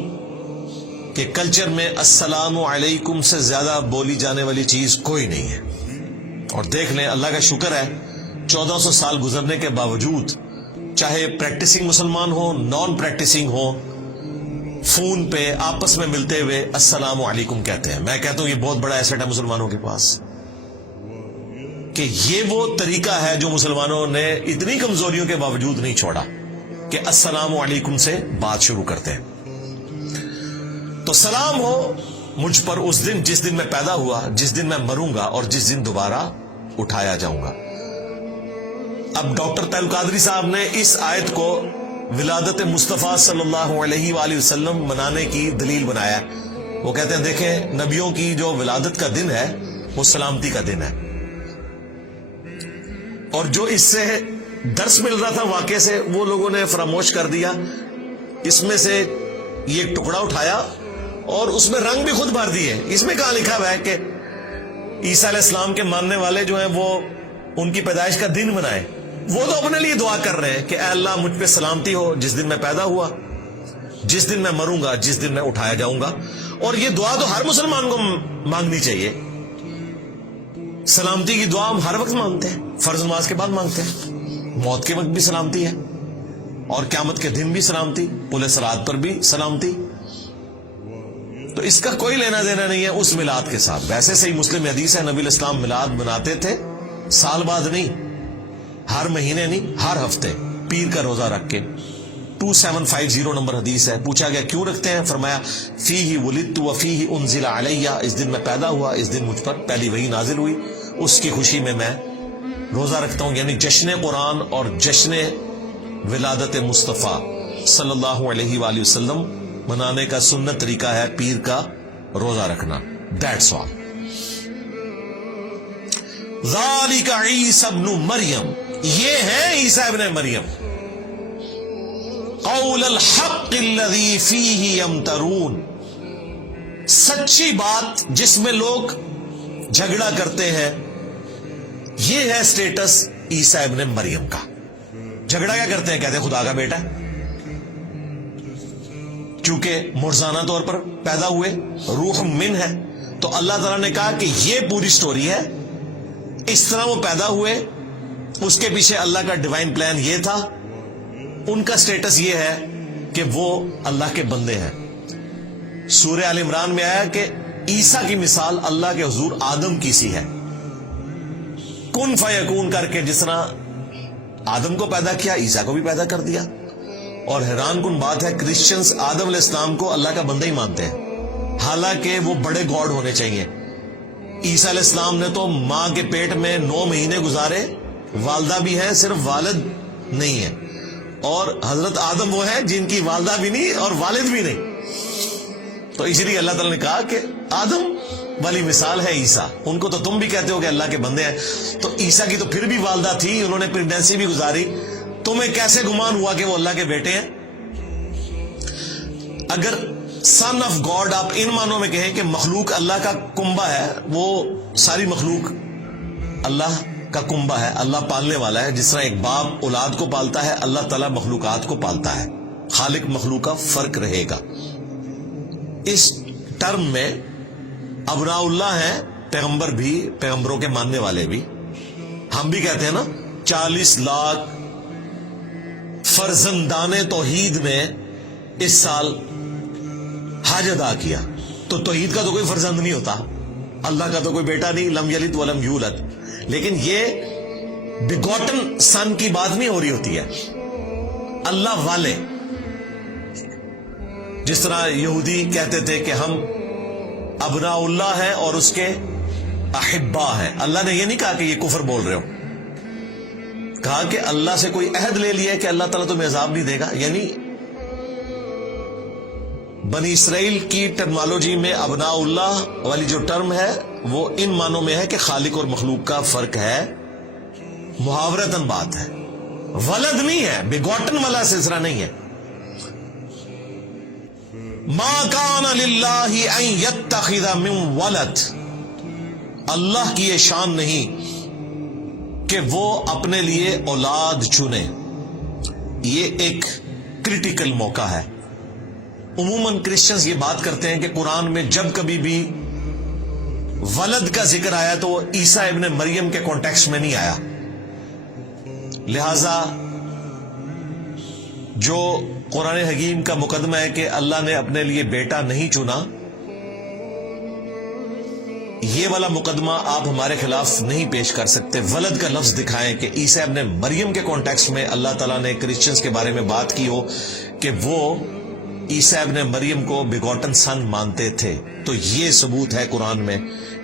کے کلچر میں السلام علیکم سے زیادہ بولی جانے والی چیز کوئی نہیں ہے. اور دیکھ لیں اللہ کا شکر ہے 1400 سال گزرنے کے باوجود چاہے پریکٹسنگ مسلمان ہو، نان پریکٹسنگ ہو، فون پہ آپس میں ملتے ہوئے السلام علیکم کہتے ہیں. میں کہتا ہوں یہ بہت بڑا ایسٹ ہے مسلمانوں کے پاس کہ یہ وہ طریقہ ہے جو مسلمانوں نے اتنی کمزوریوں کے باوجود نہیں چھوڑا کہ السلام علیکم سے بات شروع کرتے ہیں. تو سلام ہو مجھ پر اس دن جس دن میں پیدا ہوا، جس دن میں مروں گا اور جس دن دوبارہ اٹھایا جاؤں گا. اب ڈاکٹر طیب القادری صاحب نے اس آیت کو ولادت مصطفیٰ صلی اللہ علیہ وآلہ وسلم منانے کی دلیل بنایا. وہ کہتے ہیں دیکھیں نبیوں کی جو ولادت کا دن ہے وہ سلامتی کا دن ہے. اور جو اس سے درس مل رہا تھا واقعے سے وہ لوگوں نے فراموش کر دیا. اس میں سے یہ ایک ٹکڑا اٹھایا اور اس میں رنگ بھی خود بھر دیے. اس میں کہاں لکھا ہوا ہے کہ عیسیٰ علیہ السلام کے ماننے والے جو ہیں وہ ان کی پیدائش کا دن منائے. وہ تو اپنے لیے دعا کر رہے ہیں کہ اے اللہ مجھ پہ سلامتی ہو جس دن میں پیدا ہوا، جس دن میں مروں گا، جس دن میں اٹھایا جاؤں گا. اور یہ دعا تو ہر مسلمان کو مانگنی چاہیے. سلامتی کی دعا ہم ہر وقت مانگتے ہیں، فرض نماز کے بعد مانگتے ہیں، موت کے وقت بھی سلامتی ہے، اور قیامت کے دن بھی سلامتی، پل صراط پر بھی سلامتی. تو اس کا کوئی لینا دینا نہیں ہے اس میلاد کے ساتھ. ویسے صحیح مسلم حدیث ہے نبی علیہ السلام میلاد مناتے تھے سال بعد نہیں، ہر مہینے نہیں، ہر ہفتے پیر کا روزہ رکھ کے. 2750 نمبر حدیث ہے. پوچھا گیا کیوں رکھتے ہیں؟ فرمایا فیہ ولدت وفیہ انزل علیہ، اس دن میں پیدا ہوا، اس دن مجھ پر پہلی وحی نازل ہوئی، اس کی خوشی میں میں روزہ رکھتا ہوں. یعنی جشن قرآن اور جشن ولادت مصطفیٰ صلی اللہ علیہ وآلہ وسلم منانے کا سنت طریقہ ہے پیر کا روزہ رکھنا. That's all. ذالک عیسی ابن مریم، یہ ہے عیسیٰ ابن مریم. قول الحق الذی فیہ یمترون، سچی بات جس میں لوگ جھگڑا کرتے ہیں. یہ ہے سٹیٹس عیسیٰ ابن مریم کا. جھگڑا کیا کرتے ہیں؟ کہتے ہیں خدا کا بیٹا ہے، کیونکہ مرزانہ طور پر پیدا ہوئے، روح من ہے. تو اللہ تعالیٰ نے کہا کہ یہ پوری سٹوری ہے، اس طرح وہ پیدا ہوئے، اس کے پیچھے اللہ کا ڈیوائن پلان یہ تھا. ان کا سٹیٹس یہ ہے کہ وہ اللہ کے بندے ہیں. سورہ آل عمران میں آیا کہ عیسیٰ کی مثال اللہ کے حضور آدم کی سی ہے. کن فیکون کر کے جس طرح آدم کو پیدا کیا، عیسیٰ کو بھی پیدا کر دیا. اور حیران کن بات ہے کرسچنز آدم علیہ السلام کو اللہ کا بندہ ہی مانتے ہیں، حالانکہ وہ بڑے گاڈ ہونے چاہیے. عیسیٰ علیہ السلام نے تو ماں کے پیٹ میں 9 مہینے گزارے، والدہ بھی ہیں، صرف والد نہیں ہے. اور حضرت آدم وہ ہیں جن کی والدہ بھی نہیں اور والد بھی نہیں. تو اسی لیے اللہ تعالیٰ نے کہا کہ آدم والی مثال ہے عیسیٰ. ان کو تو تم بھی کہتے ہو کہ اللہ کے بندے ہیں، تو عیسیٰ کی تو پھر بھی والدہ تھی، انہوں نے پریگنینسی بھی گزاری. تمہیں کیسے گمان ہوا کہ وہ اللہ کے بیٹے ہیں؟ اگر سن آف گاڈ آپ ان معنوں میں کہیں کہ مخلوق اللہ کا کنبہ ہے، وہ ساری مخلوق اللہ کا کنبہ ہے، اللہ پالنے والا ہے. جس طرح ایک باپ اولاد کو پالتا ہے، اللہ تعالیٰ مخلوقات کو پالتا ہے. خالق مخلوق کا فرق رہے گا. اس ٹرم میں ابناء اللہ ہیں، پیغمبر بھی، پیغمبروں کے ماننے والے بھی. ہم بھی کہتے ہیں نا 40 لاکھ فرزندان توحید نے اس سال حج ادا کیا. تو توحید کا تو کوئی فرزند نہیں ہوتا، اللہ کا تو کوئی بیٹا نہیں، لم یلد ولم یولد. لیکن یہ بیگوٹن سن کی بات نہیں ہو رہی ہوتی ہے، اللہ والے. جس طرح یہودی کہتے تھے کہ ہم ابناء اللہ ہیں اور اس کے احبا ہیں. اللہ نے یہ نہیں کہا کہ یہ کفر بول رہے ہو، کہا کہ اللہ سے کوئی عہد لے لیا کہ اللہ تعالیٰ تمہیں عذاب نہیں دے گا. یعنی بنی اسرائیل کی ٹرمالوجی میں ابناء اللہ والی جو ٹرم ہے وہ ان معنوں میں ہے کہ خالق اور مخلوق کا فرق ہے، محاورتاً بات ہے، ولد نہیں ہے، بیگوٹن والا سلسلہ نہیں ہے. ما کان للہ ان یتخذ من ولد، اللہ کی یہ شان نہیں کہ وہ اپنے لیے اولاد چنے. یہ ایک کرٹیکل موقع ہے. عموماً کرسچنز یہ بات کرتے ہیں کہ قرآن میں جب کبھی بھی ولد کا ذکر آیا تو وہ عیسیٰ ابن مریم کے کانٹیکسٹ میں نہیں آیا. لہذا جو قرآن حکیم کا مقدمہ ہے کہ اللہ نے اپنے لیے بیٹا نہیں چنا، یہ والا مقدمہ آپ ہمارے خلاف نہیں پیش کر سکتے. ولد کا لفظ دکھائیں کہ عیسیٰ ابن مریم کے کانٹیکسٹ میں اللہ تعالیٰ نے کرسچنز کے بارے میں بات کی ہو کہ وہ عیسیٰ ابن مریم کو بیگوٹن سن مانتے تھے. تو یہ ثبوت ہے قرآن میں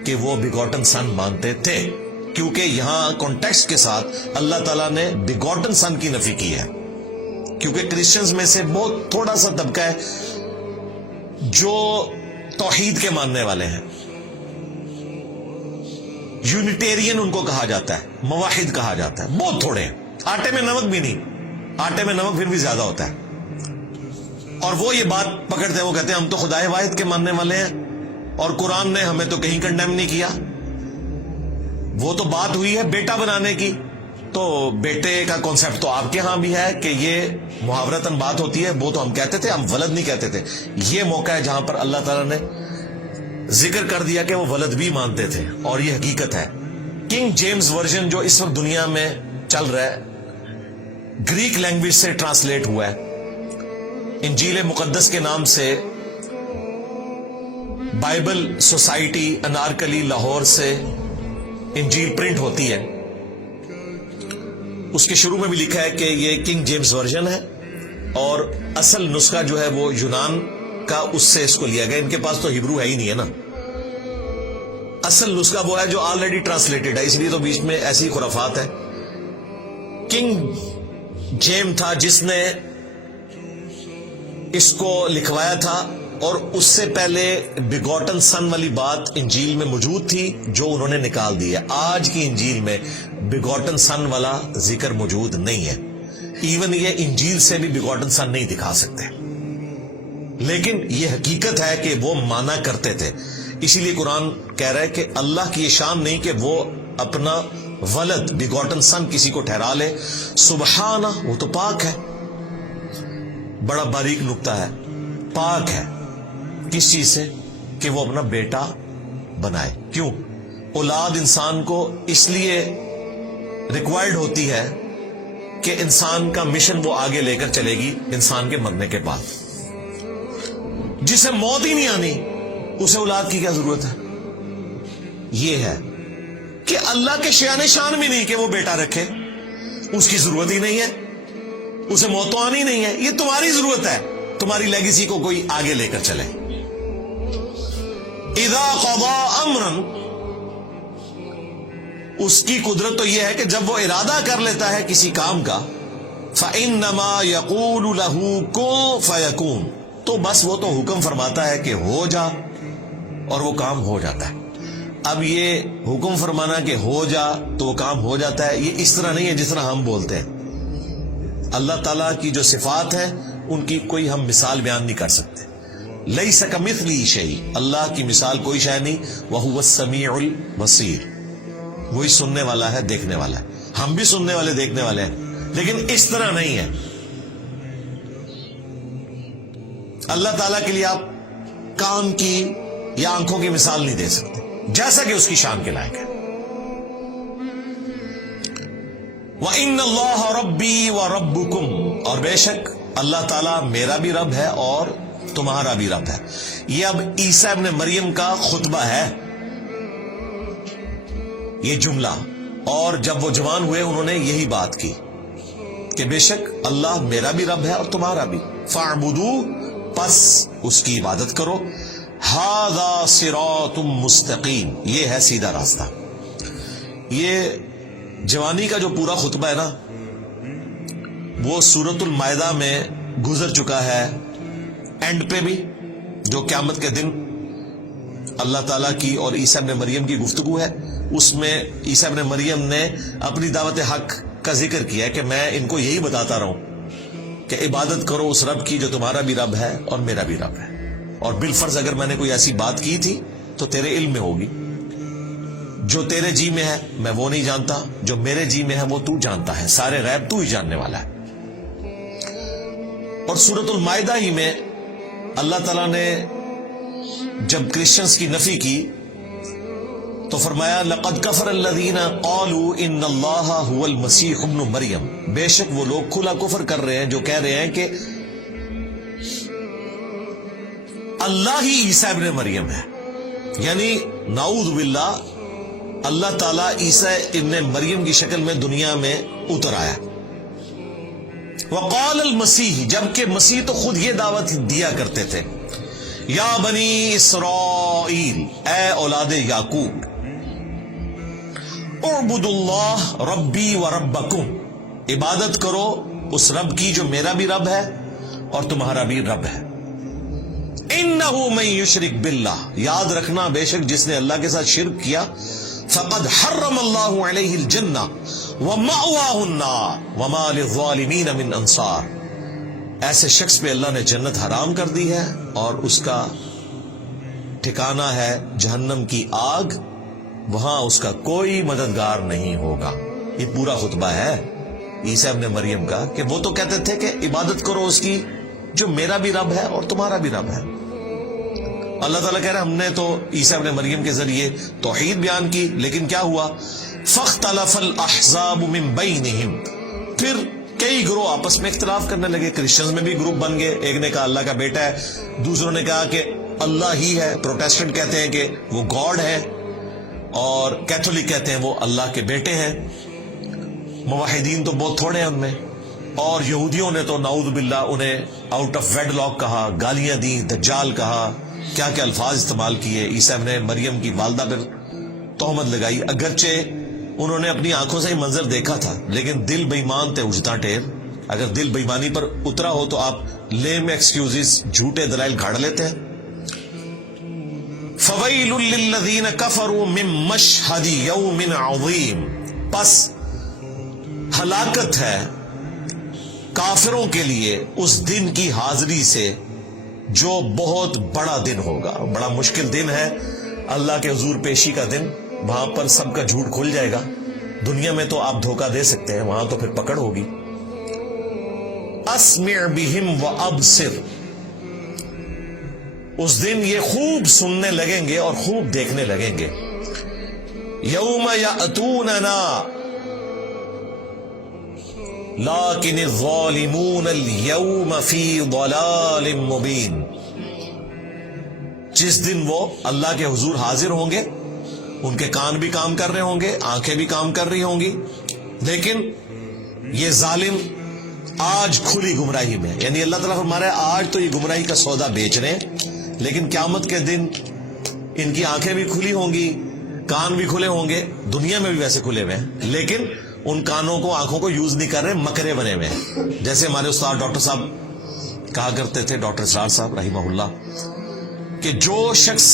کہ وہ بیگوٹن سن مانتے تھے، کیونکہ یہاں کانٹیکسٹ کے ساتھ اللہ تعالیٰ نے بیگوٹن سن کی نفی کی ہے. کیونکہ کرسچنز میں سے بہت تھوڑا سا طبقہ ہے جو توحید کے ماننے والے ہیں، یونیٹیرین ان کو کہا جاتا ہے، موحد کہا جاتا ہے. بہت تھوڑے ہیں، آٹے میں نمک بھی نہیں، آٹے میں نمک پھر بھی زیادہ ہوتا ہے. اور وہ یہ بات پکڑتے ہیں، وہ کہتے ہیں ہم تو خدا واحد کے ماننے والے ہیں اور قرآن نے ہمیں تو کہیں کنڈیم نہیں کیا. وہ تو بات ہوئی ہے بیٹا بنانے کی، تو بیٹے کا کانسیپٹ تو آپ کے ہاں بھی ہے کہ یہ محاورتاً بات ہوتی ہے. وہ تو ہم کہتے تھے، ہم ولد نہیں کہتے تھے. یہ موقع ہے جہاں پر اللہ تعالیٰ نے ذکر کر دیا کہ وہ ولد بھی مانتے تھے، اور یہ حقیقت ہے. کنگ جیمز ورژن جو اس وقت دنیا میں چل رہا ہے، گریک لینگویج سے ٹرانسلیٹ ہوا ہے. انجیل مقدس کے نام سے بائبل سوسائٹی انارکلی لاہور سے انجیل پرنٹ ہوتی ہے. اس کے شروع میں بھی لکھا ہے کہ یہ کنگ جیمز ورژن ہے، اور اصل نسخہ جو ہے وہ یونان کا، اس سے اس کو لیا گیا. ان کے پاس تو ہبرو ہے ہی نہیں ہے نا. اصل نسخہ وہ ہے جو آلریڈی ٹرانسلیٹڈ ہے، اس لیے تو بیچ میں ایسی خرافات ہے. کنگ جیم تھا جس نے اس کو لکھوایا تھا، اور اس سے پہلے بیگوٹن سن والی بات انجیل میں موجود تھی جو انہوں نے نکال دی ہے. آج کی انجیل میں بیگوٹن سن والا ذکر موجود نہیں ہے. ایون یہ انجیل سے بھی بیگوٹن سن نہیں دکھا سکتے. لیکن یہ حقیقت ہے کہ وہ مانا کرتے تھے. اسی لیے قرآن کہہ رہا ہے کہ اللہ کی یہ شان نہیں کہ وہ اپنا ولد بیگوٹن سن کسی کو ٹھہرا لے. سبحانہ، وہ تو پاک ہے. بڑا باریک نقطہ ہے، پاک ہے کس چیز سے کہ وہ اپنا بیٹا بنائے. کیوں؟ اولاد انسان کو اس لیے ریکوائرڈ ہوتی ہے کہ انسان کا مشن وہ آگے لے کر چلے گی انسان کے مرنے کے بعد. جسے موت ہی نہیں آنی اسے اولاد کی کیا ضرورت ہے؟ یہ ہے کہ اللہ کے شان شان بھی نہیں کہ وہ بیٹا رکھے، اس کی ضرورت ہی نہیں ہے. اسے موت تو آنی نہیں ہے، یہ تمہاری ضرورت ہے تمہاری لیگیسی کو کوئی آگے لے کر چلے. اذا قضا امرا، اس کی قدرت تو یہ ہے کہ جب وہ ارادہ کر لیتا ہے کسی کام کا، فإنما يقول له كن فيكون، تو بس وہ تو حکم فرماتا ہے کہ ہو جا، اور وہ کام ہو جاتا ہے. اب یہ حکم فرمانا کہ ہو جا تو وہ کام ہو جاتا ہے، یہ اس طرح نہیں ہے جس طرح ہم بولتے ہیں. اللہ تعالیٰ کی جو صفات ہے ان کی کوئی ہم مثال بیان نہیں کر سکتے. لیس کمثلہ شیء، اللہ کی مثال کوئی شے نہیں، وہو السمیع البصیر، وہی سننے والا ہے، دیکھنے والا ہے. ہم بھی سننے والے دیکھنے والے ہیں، لیکن اس طرح نہیں ہے. اللہ تعالیٰ کے لیے آپ کان کی یا آنکھوں کی مثال نہیں دے سکتے، جیسا کہ اس کی شان کے لائق ہے. وَإِنَّ اللَّهَ رَبِّي وَرَبُّكُمْ، اور بے شک اللہ تعالیٰ میرا بھی رب ہے اور تمہارا بھی رب ہے. یہ اب عیسیٰ ابن مریم کا خطبہ ہے یہ جملہ، اور جب وہ جوان ہوئے انہوں نے یہی بات کی کہ بے شک اللہ میرا بھی رب ہے اور تمہارا بھی. فَاعْبُدُوا، پس اس کی عبادت کرو. هَذَا صِرَاطٌ مُسْتَقِيم، یہ ہے سیدھا راستہ. یہ جوانی کا جو پورا خطبہ ہے نا، وہ سورۃ المائدہ میں گزر چکا ہے. اینڈ پہ بھی جو قیامت کے دن اللہ تعالیٰ کی اور عیسیٰ ابن مریم کی گفتگو ہے، اس میں عیسیٰ ابن مریم نے اپنی دعوت حق کا ذکر کیا ہے کہ میں ان کو یہی بتاتا رہا ہوں کہ عبادت کرو اس رب کی جو تمہارا بھی رب ہے اور میرا بھی رب ہے، اور بالفرض اگر میں نے کوئی ایسی بات کی تھی تو تیرے علم میں ہوگی. جو تیرے جی میں ہے میں وہ نہیں جانتا، جو میرے جی میں ہے وہ تو جانتا ہے، سارے غیب تو ہی جاننے والا ہے. اور سورۃ المائدہ ہی میں اللہ تعالیٰ نے جب کرسچنز کی نفی کی تو فرمایا لقد کفر الذین قالوا ان اللہ هو المسیح ابن مریم، بے شک وہ لوگ کھلا کفر کر رہے ہیں جو کہہ رہے ہیں کہ اللہ ہی عیسیٰ ابن مریم ہے. یعنی نعوذ باللہ، اللہ تعالیٰ عیسیٰ ابن مریم کی شکل میں دنیا میں اتر آیا. وقال المسیح، جبکہ مسیح تو خود یہ دعوت دیا کرتے تھے، یا بنی اسرائیل، اے اولاد یعقوب، اعبدوا اللہ ربی و ربکم، عبادت کرو اس رب کی جو میرا بھی رب ہے اور تمہارا بھی رب ہے. انہ من یشرک باللہ، یاد رکھنا بے شک جس نے اللہ کے ساتھ شرک کیا، فقد حرم اللہ علیہ الجنہ ومأواہ النار وما للظالمین من انصار، ایسے شخص پہ اللہ نے جنت حرام کر دی ہے اور اس کا ٹھکانہ ہے جہنم کی آگ، وہاں اس کا کوئی مددگار نہیں ہوگا. یہ پورا خطبہ ہے عیسیٰ ابن مریم کا کہ وہ تو کہتے تھے کہ عبادت کرو اس کی جو میرا بھی رب ہے اور تمہارا بھی رب ہے. اللہ تعالیٰ کہہ رہے ہم نے تو عیسیٰ ابن مریم کے ذریعے توحید بیان کی، لیکن کیا ہوا؟ فاختلف الاحزاب من بینہم، پھر کئی گروہ آپس میں اختلاف کرنے لگے. کرسچنز میں بھی گروپ بن گئے، ایک نے کہا اللہ کا بیٹا ہے، دوسروں نے کہا کہ اللہ ہی ہے. پروٹیسٹنٹ کہتے ہیں کہ وہ گاڈ ہے، اور کیتھولک کہتے ہیں وہ اللہ کے بیٹے ہیں. موحدین تو بہت تھوڑے ہیں ان میں. اور یہودیوں نے تو نعوذ باللہ انہیں آؤٹ آف ویڈ لاک کہا، گالیاں دی، دجال کہا، کیا کیا الفاظ استعمال کیے. عیسیٰ ابن مریم کی والدہ پر تہمت لگائی، اگرچہ انہوں نے اپنی آنکھوں سے ہی منظر دیکھا تھا، لیکن دل بے ایمان تھے اجتا ٹیر. اگر دل بے ایمانی پر اترا ہو تو آپ لیم ایکسکیوزز، جھوٹے دلائل گھاڑ لیتے ہیں. فویل للذین کفروا من مشہد یوم عظیم، پس ہلاکت ہے کافروں کے لیے اس دن کی حاضری سے جو بہت بڑا دن ہوگا. بڑا مشکل دن ہے اللہ کے حضور پیشی کا دن، وہاں پر سب کا جھوٹ کھل جائے گا. دنیا میں تو آپ دھوکہ دے سکتے ہیں، وہاں تو پھر پکڑ ہوگی. اسمع بہم وابصر، اس دن یہ خوب سننے لگیں گے اور خوب دیکھنے لگیں گے. یوم یأتوننا لیکن الظالمون اليوم فی ضلال مبین، جس دن وہ اللہ کے حضور حاضر ہوں گے، ان کے کان بھی کام کر رہے ہوں گے، آنکھیں بھی کام کر رہی ہوں گی، لیکن یہ ظالم آج کھلی گمراہی میں. یعنی اللہ تعالیٰ فرما رہا ہے آج تو یہ گمراہی کا سودا بیچ رہے ہیں، لیکن قیامت کے دن ان کی آنکھیں بھی کھلی ہوں گی، کان بھی کھلے ہوں گے. دنیا میں بھی ویسے کھلے ہوئے ہیں، لیکن ان کانوں کو آنکھوں کو یوز نہیں کر رہے، مکرے بنے ہوئے ہیں. جیسے ہمارے استاد ڈاکٹر صاحب کہا کرتے تھے، ڈاکٹر اسرار صاحب رحمہ اللہ، کہ جو شخص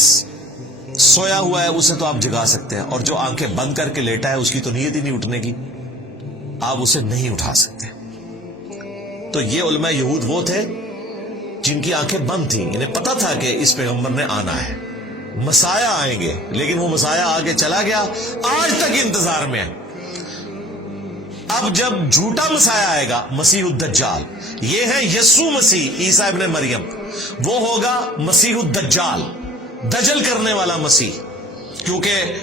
سویا ہوا ہے اسے تو آپ جگا سکتے ہیں، اور جو آنکھیں بند کر کے لیٹا ہے اس کی تو نیت ہی نہیں اٹھنے کی، آپ اسے نہیں اٹھا سکتے. تو یہ علماء یہود وہ تھے جن کی آنکھیں بند تھیں، انہیں پتا تھا کہ اس پیغمبر نے آنا ہے، مسایہ آئیں گے، لیکن وہ مسایہ آگے چلا گیا، آج تک انتظار میں ہے۔ اب جب جھوٹا مسایہ آئے گا، مسیح الدجال، یہ ہے یسوع مسیح عیسیٰ ابن مریم، وہ ہوگا مسیح الدجال، دجل کرنے والا مسیح، کیونکہ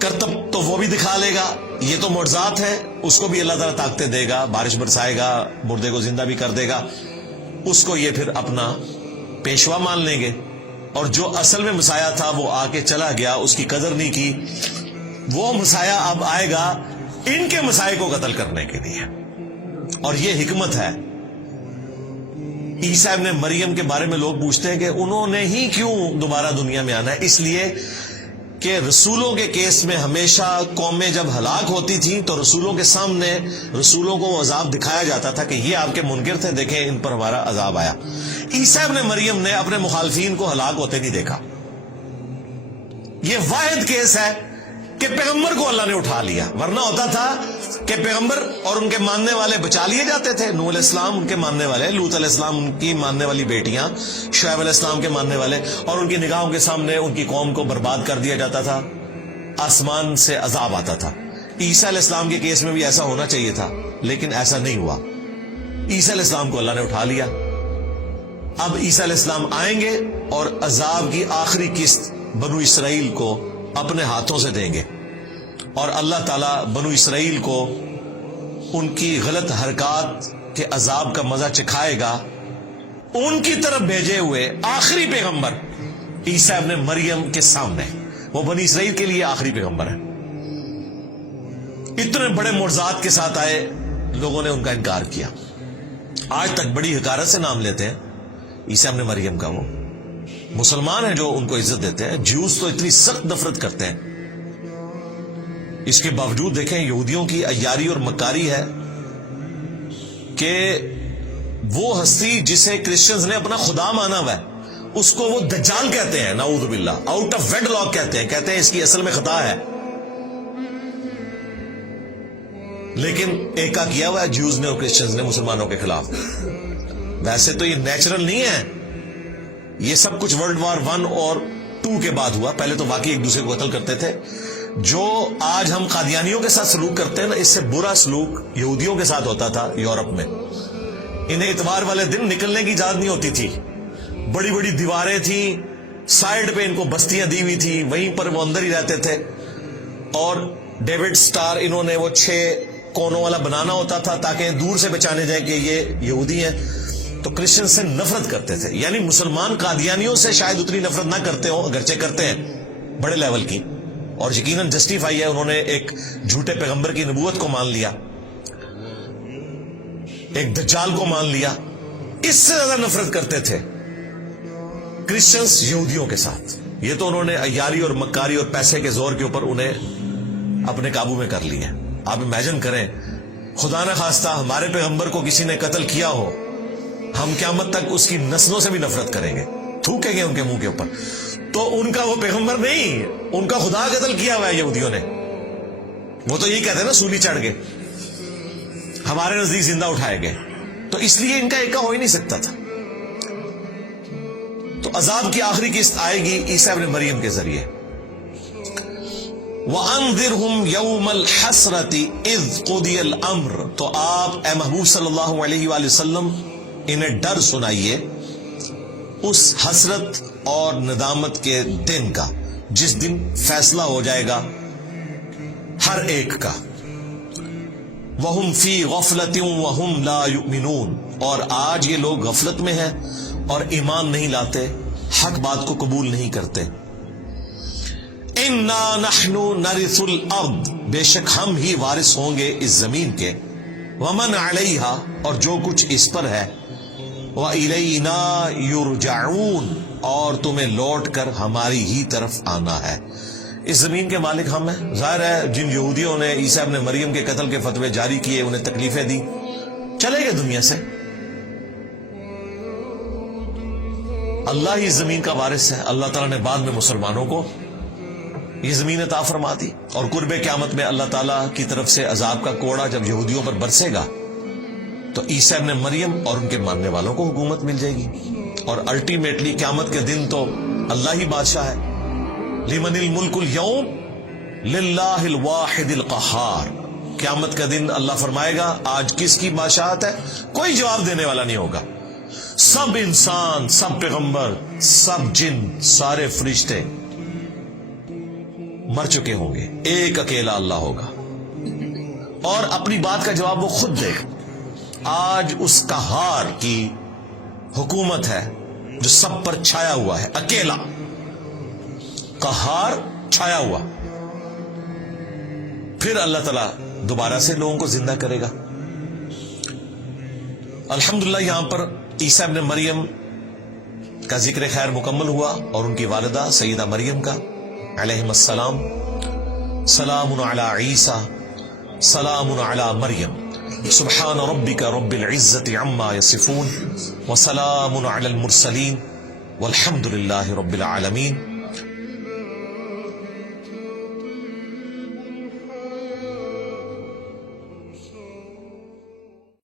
کرتب تو وہ بھی دکھا لے گا، یہ تو معجزات ہے، اس کو بھی اللہ تعالیٰ طاقتیں دے گا، بارش برسائے گا، مردے کو زندہ بھی کر دے گا، اس کو یہ پھر اپنا پیشوا مان لیں گے۔ اور جو اصل میں مسایہ تھا وہ آ کے چلا گیا، اس کی قدر نہیں کی، وہ مسایہ اب آئے گا ان کے مسائے کو قتل کرنے کے لیے۔ اور یہ حکمت ہے۔ عیسیٰ ابن مریم کے بارے میں لوگ پوچھتے ہیں کہ انہوں نے ہی کیوں دوبارہ دنیا میں آنا ہے؟ اس لیے کہ رسولوں کے کیس میں ہمیشہ قومیں جب ہلاک ہوتی تھیں تو رسولوں کے سامنے رسولوں کو وہ عذاب دکھایا جاتا تھا کہ یہ آپ کے منکر تھے، دیکھیں ان پر ہمارا عذاب آیا۔ عیسیٰ ابن مریم نے اپنے مخالفین کو ہلاک ہوتے نہیں دیکھا۔ یہ واحد کیس ہے کہ پیغمبر کو اللہ نے اٹھا لیا، ورنہ ہوتا تھا کہ پیغمبر اور ان کے ماننے والے بچا لیے جاتے تھے۔ نوح علیہ السلام ان کے ماننے والے، لوط علیہ السلام ان کی ماننے والی بیٹیاں، شعیب علیہ السلام کے ماننے والے، اور ان کی نگاہوں کے سامنے ان کی قوم کو برباد کر دیا جاتا تھا، آسمان سے عذاب آتا تھا۔ عیسیٰ علیہ السلام کے کیس میں بھی ایسا ہونا چاہیے تھا، لیکن ایسا نہیں ہوا۔ عیسیٰ علیہ السلام کو اللہ نے اٹھا لیا۔ اب عیسیٰ علیہ السلام آئیں گے اور عذاب کی آخری قسط بنو اسرائیل کو اپنے ہاتھوں سے دیں گے، اور اللہ تعالیٰ بنو اسرائیل کو ان کی غلط حرکات کے عذاب کا مزہ چکھائے گا، ان کی طرف بھیجے ہوئے آخری پیغمبر عیسیٰ ابن مریم کے سامنے۔ وہ بنی اسرائیل کے لیے آخری پیغمبر ہے۔ اتنے بڑے معجزات کے ساتھ آئے، لوگوں نے ان کا انکار کیا۔ آج تک بڑی حقارت سے نام لیتے ہیں عیسیٰ ابن مریم کا۔ وہ مسلمان ہیں جو ان کو عزت دیتے ہیں، جیوز تو اتنی سخت نفرت کرتے ہیں۔ اس کے باوجود دیکھیں یہودیوں کی عیاری اور مکاری ہے کہ وہ ہستی جسے کرسچنز نے اپنا خدا مانا ہوا ہے، اس کو وہ دجال کہتے ہیں، نعوذ باللہ، آؤٹ آف ویڈ لاک کہتے ہیں اس کی اصل میں خطا ہے۔ لیکن ایکا کیا ہوا ہے جیوز نے اور کرسچنز نے مسلمانوں کے خلاف۔ ویسے تو یہ نیچرل نہیں ہے، یہ سب کچھ ورلڈ وار 1 اور 2 کے بعد ہوا۔ پہلے تو واقعی ایک دوسرے کو قتل کرتے تھے۔ جو آج ہم قادیانیوں کے ساتھ سلوک کرتے ہیں نا، اس سے برا سلوک یہودیوں کے ساتھ ہوتا تھا یورپ میں۔ انہیں اتوار والے دن نکلنے کی اجازت نہیں ہوتی تھی، بڑی بڑی دیواریں تھیں، سائیڈ پہ ان کو بستیاں دی ہوئی تھی، وہیں پر وہ اندر ہی رہتے تھے۔ اور ڈیوڈ سٹار انہوں نے وہ 6 کونوں والا بنانا ہوتا تھا تاکہ دور سے پہچانے جائیں کہ یہ یہودی ہیں۔ تو کرسچن سے نفرت کرتے تھے، یعنی مسلمان قادیانیوں سے شاید اتنی نفرت نہ کرتے ہوں، اگرچہ کرتے ہیں بڑے لیول کی، اور یقیناً جسٹیفائی ہے، انہوں نے ایک جھوٹے پیغمبر کی نبوت کو مان لیا، ایک دجال کو مان لیا۔ اس سے زیادہ نفرت کرتے تھے کرسچنز یہودیوں کے ساتھ۔ یہ تو انہوں نے عیاری اور مکاری اور پیسے کے زور کے اوپر انہیں اپنے قابو میں کر لیا۔ آپ امیجن کریں، خدا نہ خواستہ ہمارے پیغمبر کو کسی نے قتل کیا ہو، ہم قیامت تک اس کی نسلوں سے بھی نفرت کریں گے، تھوکیں گے ان کے منہ کے اوپر۔ تو ان کا وہ پیغمبر نہیں، ان کا خدا قتل کیا ہوا ہے یہودیوں نے۔ وہ تو یہی کہتے ہیں نا، سولی چڑھ گئے، ہمارے نزدیک زندہ اٹھائے گئے، تو اس لیے ان کا ایکا ہو ہی نہیں سکتا تھا۔ تو عذاب کی آخری قسط آئے گی عیسیٰ ابن مریم کے ذریعے۔ وَأَنذِرْهُمْ يَوْمَ الْحَسْرَةِ إِذْ قُضِيَ الْأَمْرُ، تو آپ اے محبوب صلی اللہ علیہ وآلہ وسلم انہیں ڈر سنائیے اس حسرت اور ندامت کے دن کا جس دن فیصلہ ہو جائے گا ہر ایک کا۔ وَهُمْ فِي غَفْلَةٍ وَهُمْ لَا يُؤْمِنُونَ، اور آج یہ لوگ غفلت میں ہیں اور ایمان نہیں لاتے، حق بات کو قبول نہیں کرتے۔ اِنَّا نَحْنُ نَرِثُ الْأَرْضَ، بے شک ہم ہی وارث ہوں گے اس زمین کے، وَمَنْ عَلَيْهَا، اور جو کچھ اس پر ہے، وَإِلَيْنَا يُرْجَعُونَ، اور تمہیں لوٹ کر ہماری ہی طرف آنا ہے۔ اس زمین کے مالک ہم ہیں۔ ظاہر ہے جن یہودیوں نے عیسیٰ ابن مریم کے قتل کے فتوے جاری کیے، انہیں تکلیفیں دی، چلے گئے دنیا سے۔ اللہ ہی زمین کا وارث ہے۔ اللہ تعالیٰ نے بعد میں مسلمانوں کو یہ زمین عطا فرما دی، اور قرب قیامت میں اللہ تعالیٰ کی طرف سے عذاب کا کوڑا جب یہودیوں پر برسے گا تو عیسیٰ ابن مریم اور ان کے ماننے والوں کو حکومت مل جائے گی۔ اور الٹیمیٹلی قیامت کے دن تو اللہ ہی بادشاہ ہے. لمن الملک اليوم للہ الواحد القہار. قیامت کا دن اللہ فرمائے گا آج کس کی بادشاہت ہے؟ کوئی جواب دینے والا نہیں ہوگا. سب انسان، سب پیغمبر، سب جن، سارے فرشتے مر چکے ہوں گے، ایک اکیلا اللہ ہوگا اور اپنی بات کا جواب وہ خود دے گا. آج اس قہار کی حکومت ہے جو سب پر چھایا ہوا ہے، اکیلا قہار چھایا ہوا. پھر اللہ تعالیٰ دوبارہ سے لوگوں کو زندہ کرے گا. الحمدللہ یہاں پر عیسیٰ ابن مریم کا ذکر خیر مکمل ہوا اور ان کی والدہ سیدہ مریم کا علیہم السلام. سلام علی عیسیٰ سلام علی مریم سبحان ربک رب العزت عما یصفون وسلام علی المرسلین والحمد للہ رب العالمین.